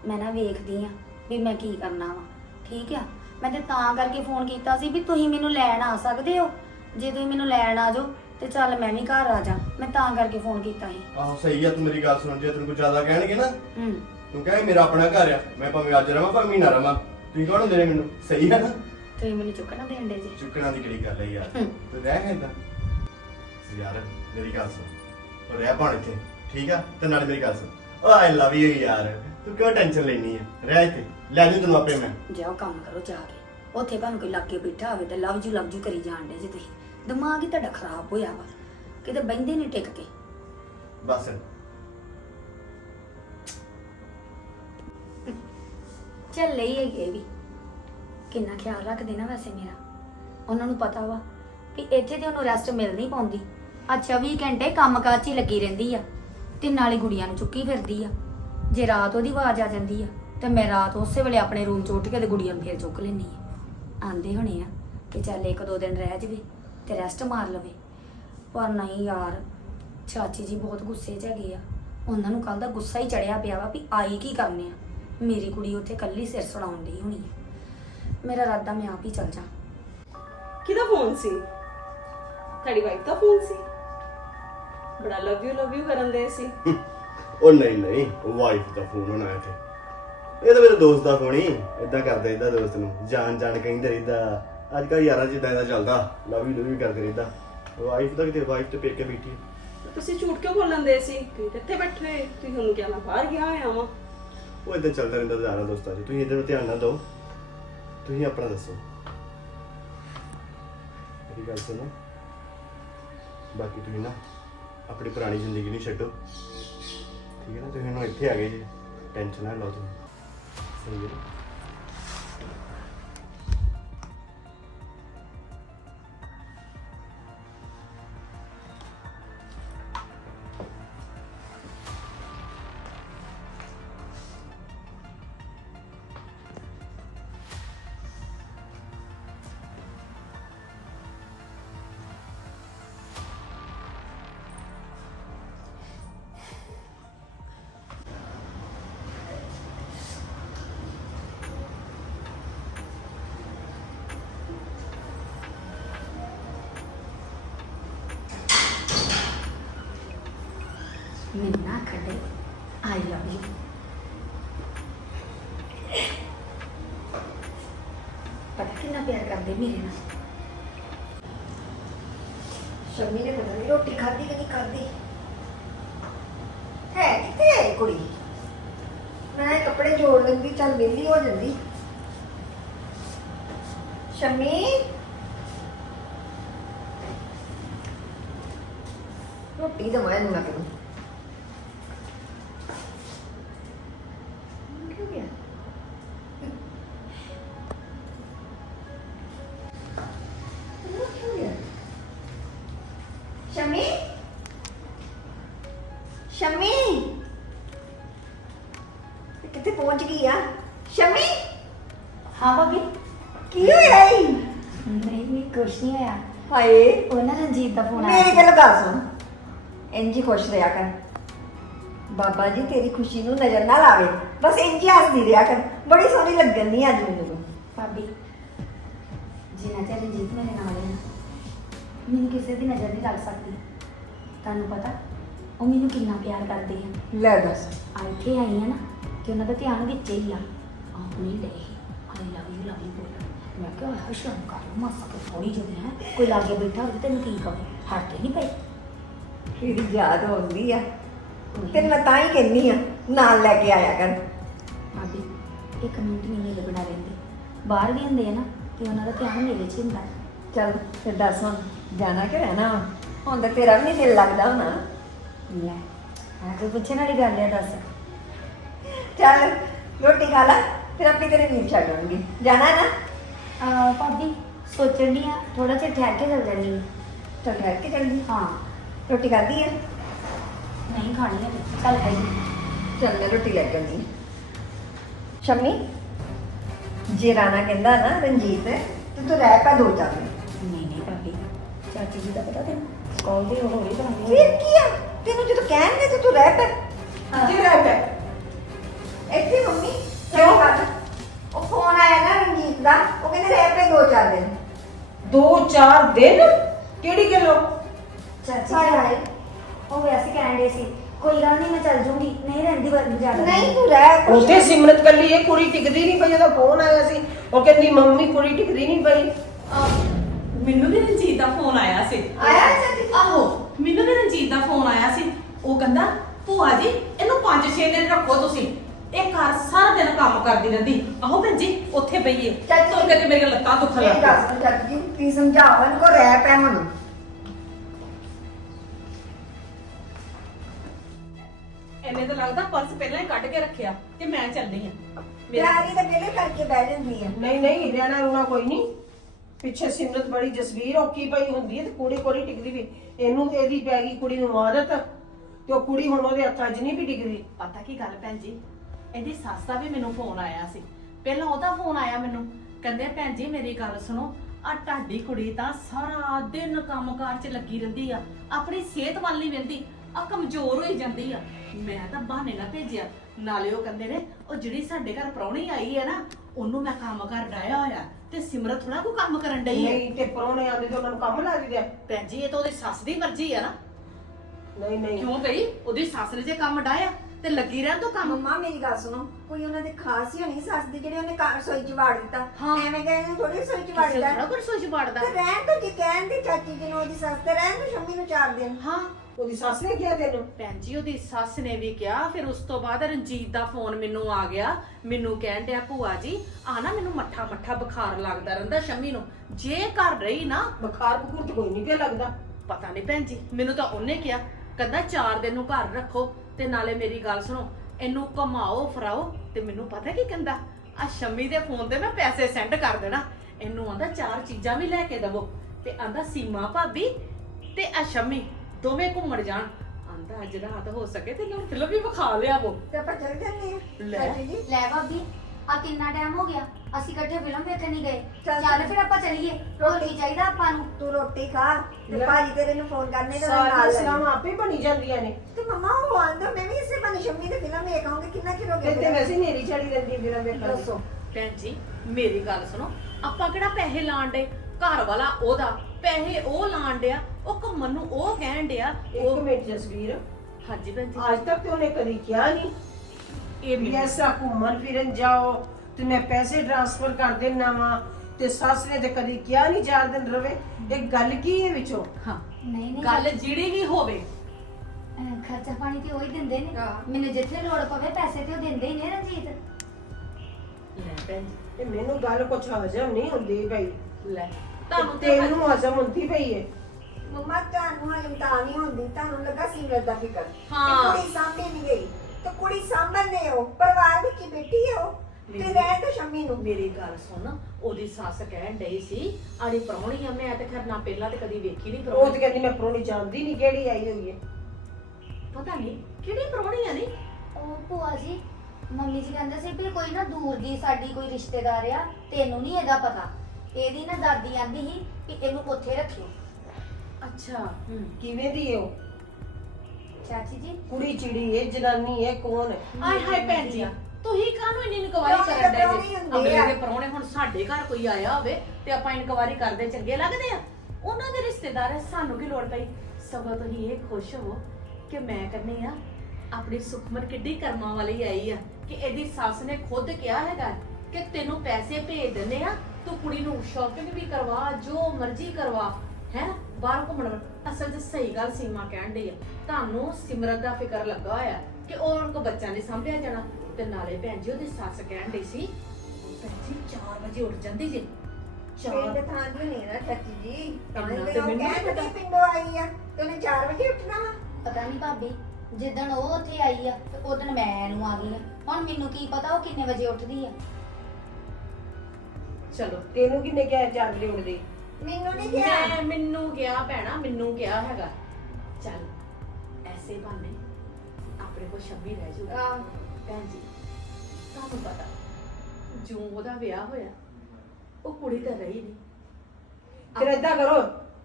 ਮੈਂ ਨਾ ਵੇਖਦੀ ਆ ਵੀ ਮੈਂ ਕੀ ਕਰਨਾ ਵਾ। ਠੀਕ ਆ? ਮੈਂ ਤੇ ਤਾਂ ਕਰਕੇ ਫੋਨ ਕੀਤਾ ਸੀ ਵੀ ਤੁਸੀਂ ਮੈਨੂੰ ਲੈਣ ਆ ਸਕਦੇ ਹੋ। ਜੇ ਤੁਸੀਂ ਮੈਨੂੰ ਲੈਣ ਆ ਜਾਓ ਤੇ ਚੱਲ ਮੈਂ ਵੀ ਘਰ ਆ ਜਾ। ਮੈਂ ਤਾਂ ਕਰਕੇ ਫੋਨ ਕੀਤਾ ਸੀ। ਆਹੋ ਸਹੀ ਆ ਤੂੰ ਮੇਰੀ ਗੱਲ ਸੁਣ ਜੇ ਤੈਨੂੰ ਕੋਈ ਜ਼ਿਆਦਾ ਕਹਿਣਗੇ ਨਾ ਹੂੰ। ਤੂੰ ਕਹੇ ਮੇਰਾ ਆਪਣਾ ਘਰ ਆ ਮੈਂ ਭਾਵੇਂ ਅੱਜ ਰਵਾਂ ਭਾਵੇਂ ਮਹੀਨਾ ਰਵਾਂ। ਤੁਸੀਂ ਕੌਣ ਹੁੰਦੇ ਨੇ ਮੈਨੂੰ? ਸਹੀ ਆ ਨਾ? ਤੁਸੀਂ ਮੈਨੂੰ ਚੁੱਕਣਾ ਦੇਣ ਦੇ ਜੀ। ਚੁੱਕਣਾ ਦੀ ਕਿਹੜੀ ਗੱਲ ਹੈ ਯਾਰ? ਹੂੰ। ਤੂੰ ਰਹਿ ਹੈਦਾ ਯਾਰ ਮੇਰੀ ਗੱਲ ਸੁਣ। ਉਹ ਰਹਿ ਪਾਣ ਇੱਥੇ ਠੀਕ ਆ? ਤੇ ਨਾਲ ਮੇਰੀ ਗੱਲ ਸੁਣ। ਓ ਆਈ ਲਵ ਯੂ ਯਾਰ। ਤੂੰ ਕਿਉਂ ਟੈਨਸ਼ਨ ਲੈਣੀ ਆ? ਰਹਿ ਇੱਥੇ। ਲੈ ਜੂ ਤੈਨੂੰ ਆਪੇ ਮੈਂ। ਜਾਓ ਕੰਮ ਕਰੋ ਜਾ ਕੇ। ਉੱਥੇ ਭਾਵੇਂ ਕੋਈ ਲਾਗੇ ਬੈਠਾ ਹੋਵੇ ਤੇ ਲਵ ਜੂ ਲਵ ਜੂ ਕਰੀ ਜਾਣ ਦੇ ਜੇ ਤੁਸੀਂ। ਦਿਮਾਗ ਹੀ ਤੁਹਾਡਾ ਖਰਾਬ ਹੋਇਆ ਵਾ ਕਿਤੇ ਬੈੰਦੇ ਨਹੀਂ ਟਿਕ ਕੇ। ਬਸ। ਚੱਲੇ ਹੀ ਹੈਗੇ ਵੀ। ਕਿੰਨਾ ਖਿਆਲ ਰੱਖਦੇ ਨਾ ਵੈਸੇ ਮੇਰਾ। ਉਹਨਾਂ ਨੂੰ ਪਤਾ ਵਾ ਕਿ ਇੱਥੇ ਤੇ ਉਹਨੂੰ ਰੈਸਟ ਮਿਲ ਨਹੀਂ ਪਾਉਂਦੀ। ਆ 24 ਘੰਟੇ ਕੰਮਕਾਜ 'ਚ ਹੀ ਲੱਗੀ ਰਹਿੰਦੀ ਆ ਤੇ ਨਾਲੇ ਗੁੜੀਆਂ ਨੂੰ ਚੁੱਕੀ ਫਿਰਦੀ ਆ। ਜੇ ਰਾਤ ਉਹਦੀ ਆਵਾਜ਼ ਆ ਜਾਂਦੀ ਆ ਤੇ ਮੈਂ ਰਾਤ ਉਸੇ ਵੇਲੇ ਆਪਣੇ ਰੂਮ 'ਚ ਉੱਠ ਕੇ ਤੇ ਗੁੜੀਆਂ ਨੂੰ ਫੇਰ ਚੁੱਕ ਲੈਂਦੀ ਆ। ਆਂਦੇ ਹੋਣੇ ਆ ਕਿ ਚੱਲ ਇੱਕ ਦੋ ਦਿਨ ਰਹਿ ਜਵੇ। ਤੇ ਰੈਸਟ ਮਾਰ ਲਵੇ। ਪਰ ਨਹੀਂ ਯਾਰ ਚਾਚੀ ਜੀ ਬਹੁਤ ਗੁੱਸੇ 'ਚ ਹੈਗੇ ਆ। ਉਹਨਾਂ ਨੂੰ ਕੱਲ ਦਾ ਗੁੱਸਾ ਹੀ ਚੜਿਆ ਪਿਆ ਵਾ ਵੀ ਆਈ ਕੀ ਕਰਨੇ ਆ। ਮੇਰੀ ਕੁੜੀ ਉੱਥੇ ਕੱਲੀ ਸਿਰ ਸੁਣਾਉਣ ਦੀ ਹੋਣੀ ਆ। ਮੇਰਾ ਇਰਾਦਾ ਮੈਂ ਆਪ ਹੀ ਚੱਲ ਜਾ। ਕਿਹਦਾ ਫੋਨ ਸੀ? ਤੁਹਾਡੀ ਵਾਈਫ ਦਾ ਫੋਨ ਸੀ? ਬੜਾ ਲਵ ਯੂ ਲਵ ਯੂ ਕਰਨ ਦੇ ਸੀ। ਉਹ ਨਹੀਂ ਨਹੀਂ ਵਾਈਫ ਦਾ ਫੋਨ ਹੋਣਾ ਇੱਥੇ। ਇਹ ਤਾਂ ਮੇਰੇ ਦੋਸਤ ਦਾ ਫੋਨ ਹੀ। ਇਦਾਂ ਕਰਦਾ ਇਹਦਾ ਦੋਸਤ ਨੂੰ। ਜਾਣ ਜਾਣ ਕਹਿੰਦਾ ਰਹਿੰਦਾ। ਅੱਜ ਕੱਲ੍ਹ ਯਾਰਾਂ ਜਿੱਦਾਂ ਇਹਦਾ ਚੱਲਦਾ ਲਵ ਯੂ ਲਵ ਯੂ ਕਰਦੇ ਰਹਿੰਦਾ। ਵਾਈਫ ਦਾ ਕਿਤੇ ਵਾਈਫ ਤੇ ਪੇਕੇ ਬੈਠੀ ਹੈ। ਤੁਸੀਂ ਝੂਠ ਕਿਉਂ ਬੋਲਣ ਦੇ ਸੀ? ਤੁਸੀਂ ਇੱਥੇ ਬੈਠੇ? ਤੁਸੀਂ ਹੁਣ ਕਿਹਾ ਮੈਂ ਬਾਹਰ ਗਿਆ ਹੋਇਆ ਵਾਂ? ਉਹ ਇਦਾਂ ਚੱਲਦਾ ਰਹਿੰਦਾ ਯਾਰਾਂ ਦੋਸਤਾਂ 'ਚ ਤੁਸੀਂ ਇਧਰ ਧਿਆਨ ਨਾ ਦਿਓ। ਤੁਸੀਂ ਆਪਣਾ ਦੱਸੋ। ਮੇਰੀ ਗੱਲ ਸੁਣੋ। ਬਾਕੀ ਤੁਸੀਂ ਨਾ ਆਪਣੀ ਪੁਰਾਣੀ ਜ਼ਿੰਦਗੀ ਨੂੰ ਛੱਡੋ। ਠੀਕ ਹੈ ਨਾ? ਤੁਸੀਂ ਹੁਣ ਇੱਥੇ ਆ ਗਏ ਜੀ। ਟੈਨਸ਼ਨ ਨਾ ਲਓ ਤੁਸੀਂ। ਸਹੀ ਹੈ ਨਾ? ਮੈਨੂੰ ਨਾ ਖੱਡੇ ਆਈ ਲਵ ਯੂ ਪਤਾ ਕਿੰਨਾ ਪਿਆਰ ਕਰਦੇ ਮੇਰੇ ਨਾਲ। ਸ਼ਮੀ ਨੇ ਪਤਾ ਨਹੀਂ ਰੋਟੀ ਖਾਧੀ ਕਿ ਨਹੀਂ ਖਾਧੀ। ਹੈ ਕਿੱਥੇ ਹੈ ਕੁੜੀ? ਮੈਂ ਕੱਪੜੇ ਜੋੜ ਲੈਂਦੀ, ਚੱਲ ਵਿਹਲੀ ਹੋ ਜਾਂਦੀ। ਸ਼ਮੀ ਰੋਟੀ ਦਵਾਂ ਇਹਨੂੰ ਮੈਂ ਕਿਹਨੂੰ ਸ਼ਮੀ? ਸ਼ਮੀ? ਇਹ ਕਿੱਥੇ ਪਹੁੰਚ ਗਈ ਆ? ਸ਼ਮੀ? ਹਾਂ ਭਾਬੀ। ਕੀ ਹੋਇਆ ਈ ਨਹੀਂ ਨਹੀਂ ਕੁਛ ਨਹੀਂ ਹੋਇਆ। ਹਾਏ। ਉਹ ਨਾ ਰਣਜੀਤ ਦਾ ਫੋਨ ਆਇਆ ਮੇਰੀ ਸੀ। ਗੱਲ ਗੱਲ ਸੁਣ। ਇੰਜ ਹੀ ਖੁਸ਼ ਰਿਹਾ ਕਰ। ਬਾਬਾ ਜੀ ਤੇਰੀ ਖੁਸ਼ੀ ਨੂੰ ਨਜ਼ਰ ਨਾ ਲਾਵੇ। ਬਸ ਇੰਜ ਹੀ ਹੱਸਦੀ ਰਿਹਾ ਕਰ। ਬੜੀ ਸੋਹਣੀ ਲੱਗਣ ਨਹੀਂ ਅੱਜ ਮੈਨੂੰ ਤੂੰ। ਭਾਬੀ ਜਿੰਨਾ ਚਿਰ ਰਣਜੀਤ ਮੇਰੇ ਨਾਲ ਹੈ ਨਾ, ਮੈਨੂੰ ਕਿਸੇ ਦੀ ਨਜ਼ਰ ਨਹੀਂ ਲੱਗ ਸਕਦੀ। ਤੁਹਾਨੂੰ ਪਤਾ ਉਹ ਮੈਨੂੰ ਕਿੰਨਾ ਪਿਆਰ ਕਰਦੇ ਆ ਲੈ ਦੱਸ। ਆ ਇੱਥੇ ਆਈ ਆ ਨਾ ਕਿ ਉਹਨਾਂ ਦਾ ਧਿਆਨ ਵਿੱਚ ਹੀ ਆ। ਨਹੀਂ ਲੈ I love you love you ਬੋਲ ਮੈਂ ਕਿਹਾ ਹਾਂ ਸ਼ਰਮ ਕਰ ਲਓ ਮਾਸਾ ਕਿ ਥੋੜੀ ਜਿਹੀ ਹੈ ਕੋਈ ਲਾਗੇ ਬੈਠਾ ਹੋਵੇ ਤੈਨੂੰ ਕੀ ਕਹੇ ਹੱਟ ਨਹੀਂ ਪਈ ਤੇਰੀ ਯਾਦ ਆਉਂਦੀ ਆ। ਤੇ ਮੈਂ ਤਾਂ ਹੀ ਕਹਿੰਨੀ ਆ ਨਾਲ ਲੈ ਕੇ ਆਇਆ ਕਰ। ਭਾਬੀ ਇੱਕ ਮਿੰਟ ਨਹੀਂ ਮੇਰੇ ਬਣਾ ਰਹਿੰਦੇ। ਬਾਹਰ ਵੀ ਹੁੰਦੇ ਆ ਨਾ ਤੇ ਉਹਨਾਂ ਦਾ ਧਿਆਨ ਮੇਰੇ 'ਚ ਹੀ ਹੁੰਦਾ। ਚੱਲ ਫਿਰ ਦੱਸ ਹੁਣ। ਜਾਣਾ ਕਿ ਰਹਿਣਾ ਵਾ? ਹੁਣ ਤਾਂ ਤੇਰਾ ਵੀ ਨਹੀਂ ਦਿਲ ਲੱਗਦਾ ਹੋਣਾ। ਲੈ ਆ ਕੋਈ ਪੁੱਛਣ ਵਾਲੀ ਗੱਲ ਹੈ ਦੱਸ। ਚੱਲ ਰੋਟੀ ਖਾ ਲੈ ਫਿਰ ਆਪਣੀ ਤੇਰੇ ਨੀਂਦ ਛੱਡ ਆਉਂਗੀ ਜਾਣਾ ਹੈ ਨਾ? ਅਹ ਭਾਬੀ ਸੋਚਣ ਦੀ ਆ ਥੋੜਾ ਜਿਹਾ ਠਹਿਰ ਕੇ ਚੱਲ ਜਾਣੀ ਆ। ਚੱਲ ਠਹਿਰ ਕੇ ਚੱਲਦੀ ਹਾਂ। ਰੋਟੀ ਖਾਧੀ ਹੈ ਨਹੀਂ ਖਾਣੀ ਹੈ ਚੱਲ ਖਾਈ ਚੱਲ ਮੈਂ ਰੋਟੀ ਲੈ ਕੇ ਆਉਂਦੀ। ਸ਼ੰਮੀ ਜੇ ਰਾਣਾ ਕਹਿੰਦਾ ਨਾ ਰਣਜੀਤ ਤੇ ਤੂੰ ਰਹਿ ਪਾ ਦੋ ਚਾਰ ਦਿਨ। ਚਾਚੀ ਜੀ ਦਾ ਪਤਾ ਤੈਨੂੰ? ਕਾਲ ਦੇ ਉਹ ਹੋਈ ਤਾਂ ਫਿਰ ਕੀ ਆ? ਤੈਨੂੰ ਜਦੋਂ ਕਹਿਣਗੇ ਤੇ ਤੂੰ ਰਹਿ ਪੈ। ਕਿੱਥੇ ਰਹਿ ਪੈ? ਇੱਥੇ ਮੰਮੀ ਕਿਉਂ? ਉਹ ਫੋਨ ਆਇਆ ਨਾ ਰਣਜੀਤ ਦਾ ਉਹ ਕਹਿੰਦੇ ਰਹਿ ਪੈ ਦੋ ਚਾਰ ਦਿਨ। ਦੋ ਚਾਰ ਦਿਨ? ਕਿਹੜੀ ਗੱਲੋਂ? ਚਾਚੀ ਜੀ ਆਏ। ਉਹ ਵੈਸੇ ਕਹਿੰਦੇ ਸੀ ਕੋਈ ਗੱਲ ਨਹੀਂ ਮੈਂ ਚੱਲ ਜੂੰਗੀ। ਨਹੀਂ ਰਹਿੰਦੀ ਵਰ ਜ਼ਿਆਦਾ ਨਹੀਂ ਤੂੰ ਰਹਿ ਉੱਥੇ ਸਿਮਰਤ ਕੱਲੀ ਇਹ ਕੁੜੀ ਟਿਕਦੀ ਨਹੀਂ ਪਈ ਉਹਦਾ ਫੋਨ ਆਇਆ ਸੀ। ਉਹ ਕਹਿੰਦੀ ਮੰਮੀ ਕੁੜੀ ਟਿਕਦੀ ਨਹੀਂ ਪਈ। ਮੈਨੂੰ ਵੀ ਰਣਜੀਤ ਦਾ ਫੋਨ ਆਇਆ ਸੀ। ਆਇਆ ਚਾਚੀ ਆਹੋ ਮੈਨੂੰ ਵੀ ਰਣਜੀਤ ਦਾ ਫੋਨ ਆਇਆ ਸੀ। ਉਹ ਕਹਿੰਦਾ ਭੂਆ ਜੀ ਇਹਨੂੰ 5-6 ਦਿਨ ਰੱਖੋ ਤੁਸੀਂ। ਇਹ ਘਰ ਸਾਰਾ ਦਿਨ ਕੰਮ ਕਰਦੀ ਰਹਿੰਦੀ। ਆਹੋ ਭੈਣ ਜੀ ਉੱਥੇ ਬਈਏ। ਚਾਚੀ। ਤੁਰ ਕੇ ਤੇ ਮੇਰੀਆਂ ਲੱਤਾਂ ਦੁਖਣ ਮੇਰੀ ਲੱਗ ਸੁਣ ਚਾਚੀ ਜੀ ਕੀ ਸਮਝਾਵਾਂ ਇਹਨੂੰ ਕੋ ਰਹਿ ਪੈ ਹੁਣ। ਇਹਨੇ ਤਾਂ ਲੱਗਦਾ ਪਰਸ ਪਹਿਲਾਂ ਹੀ ਕੱਢ ਕੇ ਰੱਖਿਆ ਕਿ ਮੈਂ ਚੱਲਦੀ ਆ ਤਿਆਰੀ ਤਾਂ ਪਹਿਲੇ ਕਰਕੇ ਬਹਿ ਜਾਂਦੀ ਆ ਨਹੀਂ ਨਹੀਂ ਰਹਿਣਾ ਰੂਣਾ ਕੋਈ ਨਹੀਂ। ਪਿੱਛੇ ਸਿਮਰਤ ਬੜੀ ਜਸਵੀਰ ਔਕੀ ਪਈ ਹੁੰਦੀ ਹੈ ਤੇ ਕੁੜੀ ਕੋਲੀ ਟਿਕਦੀ ਵੀ, ਇਹਨੂੰ ਇਹਦੀ ਪੈ ਗਈ ਕੁੜੀ ਨੂੰ ਆਦਤ ਤੇ ਉਹ ਕੁੜੀ ਹੁਣ ਉਹਦੇ ਹੱਥਾਂ 'ਚ ਨਹੀਂ ਵੀ ਟਿਕਦੀ ਪਤਾ ਕੀ ਗੱਲ ਭੈਣ ਜੀ? ਇਹਦੀ ਸੱਸ ਦਾ ਵੀ ਮੈਨੂੰ ਫੋਨ ਆਇਆ ਸੀ। ਪਹਿਲਾਂ ਉਹਦਾ ਫੋਨ ਆਇਆ ਮੈਨੂੰ। ਕਹਿੰਦੇ ਭੈਣ ਜੀ, ਮੇਰੀ ਗੱਲ ਸੁਣੋ ਆ ਤੁਹਾਡੀ ਕੁੜੀ ਤਾਂ ਸਾਰਾ ਦਿਨ ਕੰਮਕਾਰ 'ਚ ਲੱਗੀ ਰਹਿੰਦੀ ਆ। ਆਪਣੀ ਸਿਹਤ ਵੱਲ ਨਹੀਂ ਵਹਿੰਦੀ ਆ ਕਮਜ਼ੋਰ ਹੋਈ ਜਾਂਦੀ ਆ। ਮੈਂ ਤਾਂ ਬਹਾਨੇ ਨਾਲ ਭੇਜਿਆ। ਨਾਲੇ ਉਹ ਕਹਿੰਦੇ ਨੇ ਉਹ ਜਿਹੜੀ ਸਾਡੇ ਘਰ ਪ੍ਰਾਹੁਣੀ ਆਈ ਹੈ ਨਾ ਉਹਨੂੰ ਮੈਂ ਕੰਮ ਕਰ ਡਾਇਆ ਹੋਇਆ ਤੇ ਸਿਮਰਤ ਥੋੜਾ ਕੋਈ ਕੰਮ ਕਰਨ ਡਈ ਹੈ? ਨਹੀਂ ਤੇ ਪਰੋਣੇ ਆਉਂਦੇ ਤੇ ਉਹਨਾਂ ਨੂੰ ਕੰਮ ਲਾ ਦਿੰਦੇ ਆ। ਭੈਣ ਜੀ ਇਹ ਤਾਂ ਉਹਦੀ ਸੱਸ ਦੀ ਮਰਜ਼ੀ ਆ ਨਾ। ਨਹੀਂ ਨਹੀਂ। ਕਿਉਂ ਬਈ? ਉਹਦੀ ਸੱਸ ਨੇ ਜੇ ਕੰਮ ਡਾਇਆ ਤੇ ਲੱਗੀ ਰਹਿਣ ਤੋਂ ਕੰਮ। ਮੰਮਾ ਮੇਰੀ ਗੱਲ ਸੁਣੋ ਕੋਈ ਉਹਨਾਂ ਦੇ ਖਾਸ ਹੀ ਹੋਣੀ ਸੱਸ ਦੀ ਜਿਹੜੇ ਉਹਨੇ ਘਰ ਰਸੋਈ ਚ ਵਾੜ ਦਿੱਤਾ? ਹਾਂ। ਐਵੇਂ ਕਹਿੰਦੇ ਥੋੜੀ ਰਸੋਈ ਚ ਕਿਸੇ ਵਾੜਦਾ। ਥੋੜਾ ਕੋਈ ਸੋਚ ਪੜਦਾ ਤੇ ਰਹਿਣ ਤੋਂ ਜੇ ਕਹਿਣ ਦੀ ਚਾਚੀ ਜੀ ਨੂੰ ਉਹਦੀ ਸੱਸ ਤੇ ਰਹਿਣ ਤੋਂ ਸ਼ੰਮੀ ਨੂੰ ਚਾਰ ਦਿਨ। ਹਾਂ। ਉਹਦੀ ਸੱਸ ਨੇ ਕਿਹਾ ਤੈਨੂੰ? ਭੈਣ ਜੀ ਉਹਦੀ ਸੱਸ ਨੇ ਵੀ ਕਿਹਾ। ਫਿਰ ਉਸ ਤੋਂ ਬਾਅਦ ਰਣਜੀਤ ਦਾ ਫੋਨ ਮੈਨੂੰ ਆ ਗਿਆ। ਮੈਨੂੰ ਕਹਿਣ ਡਿਆ ਭੂਆ ਜੀ ਆ ਨਾ ਮੈਨੂੰ ਮੱਠਾ ਮੱਠਾ ਬੁਖਾਰ ਲੱਗਦਾ ਰਹਿੰਦਾ ਸ਼ੰਮੀ ਨੂੰ। ਜੇ ਘਰ ਰਹੀ ਨਾ ਬੁਖਾਰ ਬੁਖੂਰ ਤੇ ਕੋਈ ਨਹੀਂ ਪਿਆ ਲੱਗਦਾ। ਪਤਾ ਨਹੀਂ ਭੈਣ ਜੀ ਮੈਨੂੰ ਤਾਂ ਉਹਨੇ ਕਿਹਾ ਕਹਿੰਦਾ 4 ਦਿਨ ਨੂੰ ਘਰ ਰੱਖੋ ਤੇ ਨਾਲੇ ਮੇਰੀ ਗੱਲ ਸੁਣੋ ਇਹਨੂੰ ਘਮਾਓ ਫਰਾਓ ਤੇ ਮੈਨੂੰ ਪਤਾ ਕੀ ਕਹਿੰਦਾ? ਆ ਸ਼ੰਮੀ ਦੇ ਫੋਨ ਤੇ ਮੈਂ ਪੈਸੇ ਸੈਂਡ ਕਰ ਦੇਣਾ। ਇਹਨੂੰ ਆਂਦਾ ਚਾਰ ਚੀਜ਼ਾਂ ਵੀ ਲੈ ਕੇ ਦਵੋ ਤੇ ਆਂਦਾ ਸੀਮਾ ਭਾਬੀ ਤੇ ਆ ਸ਼ੰਮੀ। ਦੋਵੇਂ ਘੁੰਮਣ ਜਾਣ। ਆਂਦਾ ਅੱਜ ਰਾਤ ਹੋ ਸਕੇ ਤੇ ਫਿਲਮ ਵੀ ਵਿਖਾ ਲਿਆਵੋ ਤੇ ਆਪਾਂ ਚੱਲ ਜਾਂਦੇ ਆ ਲੈ। ਚਾਚੀ ਜੀ ਲੈ ਭਾਬੀ ਆ ਕਿੰਨਾ ਟਾਈਮ ਹੋ ਗਿਆ? ਅਸੀਂ ਇਕੱਠੇ ਫਿਲਮ ਵੇਖਣ ਨਹੀਂ ਗਏ। ਚੱਲ ਚੱਲ ਫਿਰ ਆਪਾਂ ਚੱਲੀਏ। ਹੋਰ ਕੀ ਚਾਹੀਦਾ ਆਪਾਂ ਨੂੰ? ਤੂੰ ਰੋਟੀ ਖਾ ਤੇ ਲੈ। ਭਾਜੀ ਤੇਰੇ ਨੂੰ ਫੋਨ ਕਰਨੇ ਤੇ ਸਾਰੀਆਂ ਨਾਲ ਲੈ ਸਲਾਮਾਂ ਆਪੇ ਹੀ ਬਣੀ ਜਾਂਦੀਆਂ ਨੇ। ਤੇ ਮਮਾ ਉਹ ਆਂਦਾ ਮੈਂ ਵੀ ਇਸੇ ਬਣੀ ਸ਼ੰਮੀ ਦੇ ਫਿਲਮ ਵੇਖ ਆਉਂਗੀ ਕਿੰਨਾ ਚਿਰ ਹੋ ਗਿਆ ਵੈਸੇ ਨੇਰੀ ਚੜੀ ਰਹਿੰਦੀ ਫਿਲਮ ਵੇਖਣ ਦੀ। ਦੱਸੋ। ਭੈਣ ਜੀ ਮੇਰੀ ਗੱਲ ਸੁਣੋ। ਆਪਾਂ ਕਿਹੜਾ ਪੈਸੇ ਲਾਣ ਡੇ ਘਰ ਵਾਲਾ ਉਹਦਾ। ਪੈਸੇ ਉਹ ਲਾਣ ਡਿਆ। ਉਹ ਘੁੰਮਣ ਨੂੰ ਉਹ ਕਹਿਣ ਡਿਆ ਇੱਕ ਉਹ ਮਿੰਟ ਜਸਵੀਰ। ਹਾਂਜੀ ਭੈਣ ਜੀ। ਅੱਜ ਤੱਕ ਤੇ ਉਹਨੇ ਕਦੀ ਕਿਹਾ ਨਹੀਂ ਇਹ ਵੀ ਮੈਨੂੰ- ਐਸਾ ਘੁੰਮਣ ਫਿਰਨ ਜਾਓ ਤੇ ਮੈਂ ਪੈਸੇ ਟ੍ਰਾਂਸਫਰ ਕਰ ਦੇਣਾ ਵਾ ਤੇ ਸੱਸ ਨੇ ਤੇ ਕਦੀ ਕਿਹਾ ਨਹੀਂ ਚਾਰ ਦਿਨ ਰਵੇ। ਇਹ ਗੱਲ ਕੀ ਹੈ ਵਿੱਚੋਂ? ਹਾਂ। ਨਹੀਂ ਨਹੀਂ ਗੱਲ ਜਿਹੜੀ ਵੀ ਹੋਵੇ। ਅਹ ਖਰਚਾ ਪਾਣੀ ਤੇ ਉਹ ਹੀ ਦਿੰਦੇ ਨੇ। ਹਾਂ। ਮੈਨੂੰ ਜਿੱਥੇ ਲੋੜ ਪਵੇ ਪੈਸੇ ਤੇ ਉਹ ਦਿੰਦੇ ਹੀ ਨੇ ਰਣਜੀਤ। ਲੈ ਭੈਣ ਜੀ। ਤੇ ਮੈਨੂੰ ਗੱਲ ਕੁਛ ਹਜਮ ਨਹੀਂ ਹੁੰਦੀ ਪਈ। ਲੈ। ਤੁਹਾਨੂੰ ਤੇ ਤੈਨੂੰ ਹਜਮ ਹੁੰਦੀ ਪਈ ਹੈ ਮਮਾ ਤੁਹਾਨੂੰ ਹਜਮ ਤਾਂ ਨਹੀਂ ਹੁੰਦੀ ਤੁਹਾਨੂੰ ਲੱਗਾ ਸੀਮਰਤ ਦਾ ਫਿਕਰ। ਹਾਂ। ਕੁੜੀ ਸਾਹਮਣੇ ਨਹੀਂ ਗਈ। ਤੇ ਕੁੜੀ ਸਾਹਮਣੇ ਹੋ ਪਰਿਵਾਰ ਵਿੱਚ ਹੀ ਬੈਠੀ ਹੈ ਉਹ ਤੇ ਮੇਰੀ- ਰਹਿ ਤਾਂ ਸ਼ੰਮੀ ਨੂੰ। ਮੇਰੀ ਗੱਲ ਸੁਣ ਉਹਦੀ ਸੱਸ ਕਹਿਣ ਡਈ ਸੀ ਆੜੀ ਪ੍ਰਾਹੁਣੀ ਆ ਮੈਂ ਤੇ ਖਰਨਾ ਪਹਿਲਾਂ ਤੇ ਕਦੀ ਵੇਖੀ ਨਹੀਂ ਉਹ ਤੇ ਪ੍ਰਾਹੁਣੀ ਕਹਿੰਦੀ ਮੈਂ ਪ੍ਰੋਣੀ ਜਾਣਦੀ ਨਹੀਂ ਕਿਹੜੀ ਆਈ ਹੋਈ ਹੈ। ਪਤਾ ਨਹੀਂ ਕਿਹੜੀ ਪ੍ਰਾਹੁਣੀ ਆ ਨੀ? ਉਹ ਭੂਆ ਜੀ ਮੰਮੀ ਜੀ ਕਹਿੰਦੇ ਸੀ ਵੀ ਕੋਈ ਨਾ ਦੂਰ ਦੀ ਸਾਡੀ ਕੋਈ ਰਿਸ਼ਤੇਦਾਰ ਆ ਤੈਨੂੰ ਨਹੀਂ ਇਹਦਾ ਪਤਾ। ਇਹਦੀ ਨਾ ਦਾਦੀ ਆਂਦੀ ਸੀ ਵੀ ਇਹਨੂੰ ਉੱਥੇ ਰੱਖਿਓ। ਅੱਛਾ। ਹੂੰ। ਕਿਵੇਂ ਦੀ ਹੈ ਉਹ? ਚਾਚੀ ਜੀ? ਕੁੜੀ ਚਿੜੀ ਹੈ ਜਨਾਨੀ ਹੈ ਕੌਣ ਹੈ। ਆਏ ਹਾਏ ਭੈਣ ਜੀ ਤੁਸੀਂ ਕਾਹਨੂੰ ਇੰਨੀ ਇਨਕੁਆਰੀ ਪ੍ਰਾਹੁਣੇ ਕਰਨ ਦੇ ਹੁੰਦੇ ਅਗਲੇ ਆ। ਦੇ ਪ੍ਰਾਹੁਣੇ ਹੁਣ ਸਾਡੇ ਘਰ ਕੋਈ ਆਇਆ ਹੋਵੇ ਤੇ ਆਪਾਂ ਇਨਕੁਆਰੀ ਕਰਦੇ ਚੰਗੇ ਲੱਗਦੇ ਆ? ਉਹਨਾਂ ਦੇ ਰਿਸ਼ਤੇਦਾਰ ਹੈ ਸਾਨੂੰ ਕੀ ਲੋੜ ਪਈ? ਸਗੋਂ ਤੁਸੀਂ ਇਹ ਖੁਸ਼ ਹੋ ਕਿ ਮੈਂ ਕਹਿੰਦੀ ਆ ਆਪਣੀ ਸੁਖਮਨ ਕਿੱਡੀ ਕਰਮਾਂ ਵਾਲੀ ਆਈ ਆ ਕਿ ਇਹਦੀ ਸੱਸ ਨੇ ਖੁਦ ਕਿਹਾ ਹੈਗਾ ਕਿ ਤੈਨੂੰ ਪੈਸੇ ਭੇਜ ਦਿੰਦੇ ਆ ਤੂੰ ਕੁੜੀ ਨੂੰ ਸ਼ਾਪਿੰਗ ਵੀ ਕਰਵਾ ਜੋ ਮਰਜ਼ੀ ਕਰਵਾ ਹੈ? ਬਾਹਰ ਘੁੰਮਣ ਵੱਲ। ਅਸਲ 'ਚ ਸਹੀ ਗੱਲ ਸੀਮਾ ਕਹਿਣ ਡਈ ਆ। ਤੁਹਾਨੂੰ ਸਿਮਰਤ ਦਾ ਫਿਕਰ ਲੱਗਾ ਹੋਇਆ ਕਿ ਉਹ ਉਹਨਾਂ ਕੋ ਬੱਚਾ ਨਹੀਂ ਸੰਭਿਆ ਜਾਣਾ। ਤੇ ਨਾਲੇ ਭੈਣ ਜੀ ਉਹਦੀ ਸੱਸ ਕਹਿਣ ਡਈ ਸੀ ਭੈਣ ਜੀ 4 ਵਜੇ ਉੱਠ ਜਾਂਦੀ ਜੇ। ਪਿੰਡ ਚਾਰ ਥਾਂ ਦੀ ਨਹੀਂ ਨਾ ਚਾਚੀ ਜੀ। ਤਾਂ ਇੰਨਾ ਹੀ ਤੇ ਉਹ ਮੈਨੂੰ ਨੀ ਕਹਿੰਦੇ ਪਤਾ। ਪਿੰਡੋਂ ਆਈ ਆ ਤੇ ਉਹਨੇ 4 ਵਜੇ ਉੱਠਣਾ ਵਾ। ਪਤਾ ਨਹੀਂ ਭਾਬੀ ਜਿੱਦਣ ਉਹ ਉੱਥੇ ਆਈ ਆ ਤੇ ਉਦੋਂ ਮੈਂ ਨੂੰ ਆ ਗਈ ਆ। ਹੁਣ ਮੈਨੂੰ ਕੀ ਪਤਾ ਉਹ ਕਿੰਨੇ ਵਜੇ ਉੱਠਦੀ ਆ। ਚਲੋ ਤੈਨੂੰ ਕਿੰਨੇ ਕਿਹਾ ਚਾਰ ਵਜੇ ਉੱਠਦੀ? ਮੈਨੂੰ ਨਹੀਂ ਕਿਹਾ। ਮੈਂ ਮੈਨੂੰ ਗਿਆ ਭੈਣਾ ਮੈਨੂੰ ਗਿਆ ਹੈਗਾ। ਚੱਲ ਐਸੇ ਬਹਾਨੇ ਆਪਣੇ ਕੋ ਸ਼ਬੀ ਰਹਿ ਜੂਗਾ ਆਹ, ਭੈਣ ਜੀ ਤੁਹਾਨੂੰ ਪਤਾ ਜੂ ਉਹਦਾ ਵਿਆਹ ਹੋਇਆ ਉਹ ਕੁੜੀ ਤਾਂ ਰਹੀ ਨਹੀਂ ਫਿਰ ਏਦਾਂ ਕਰੋ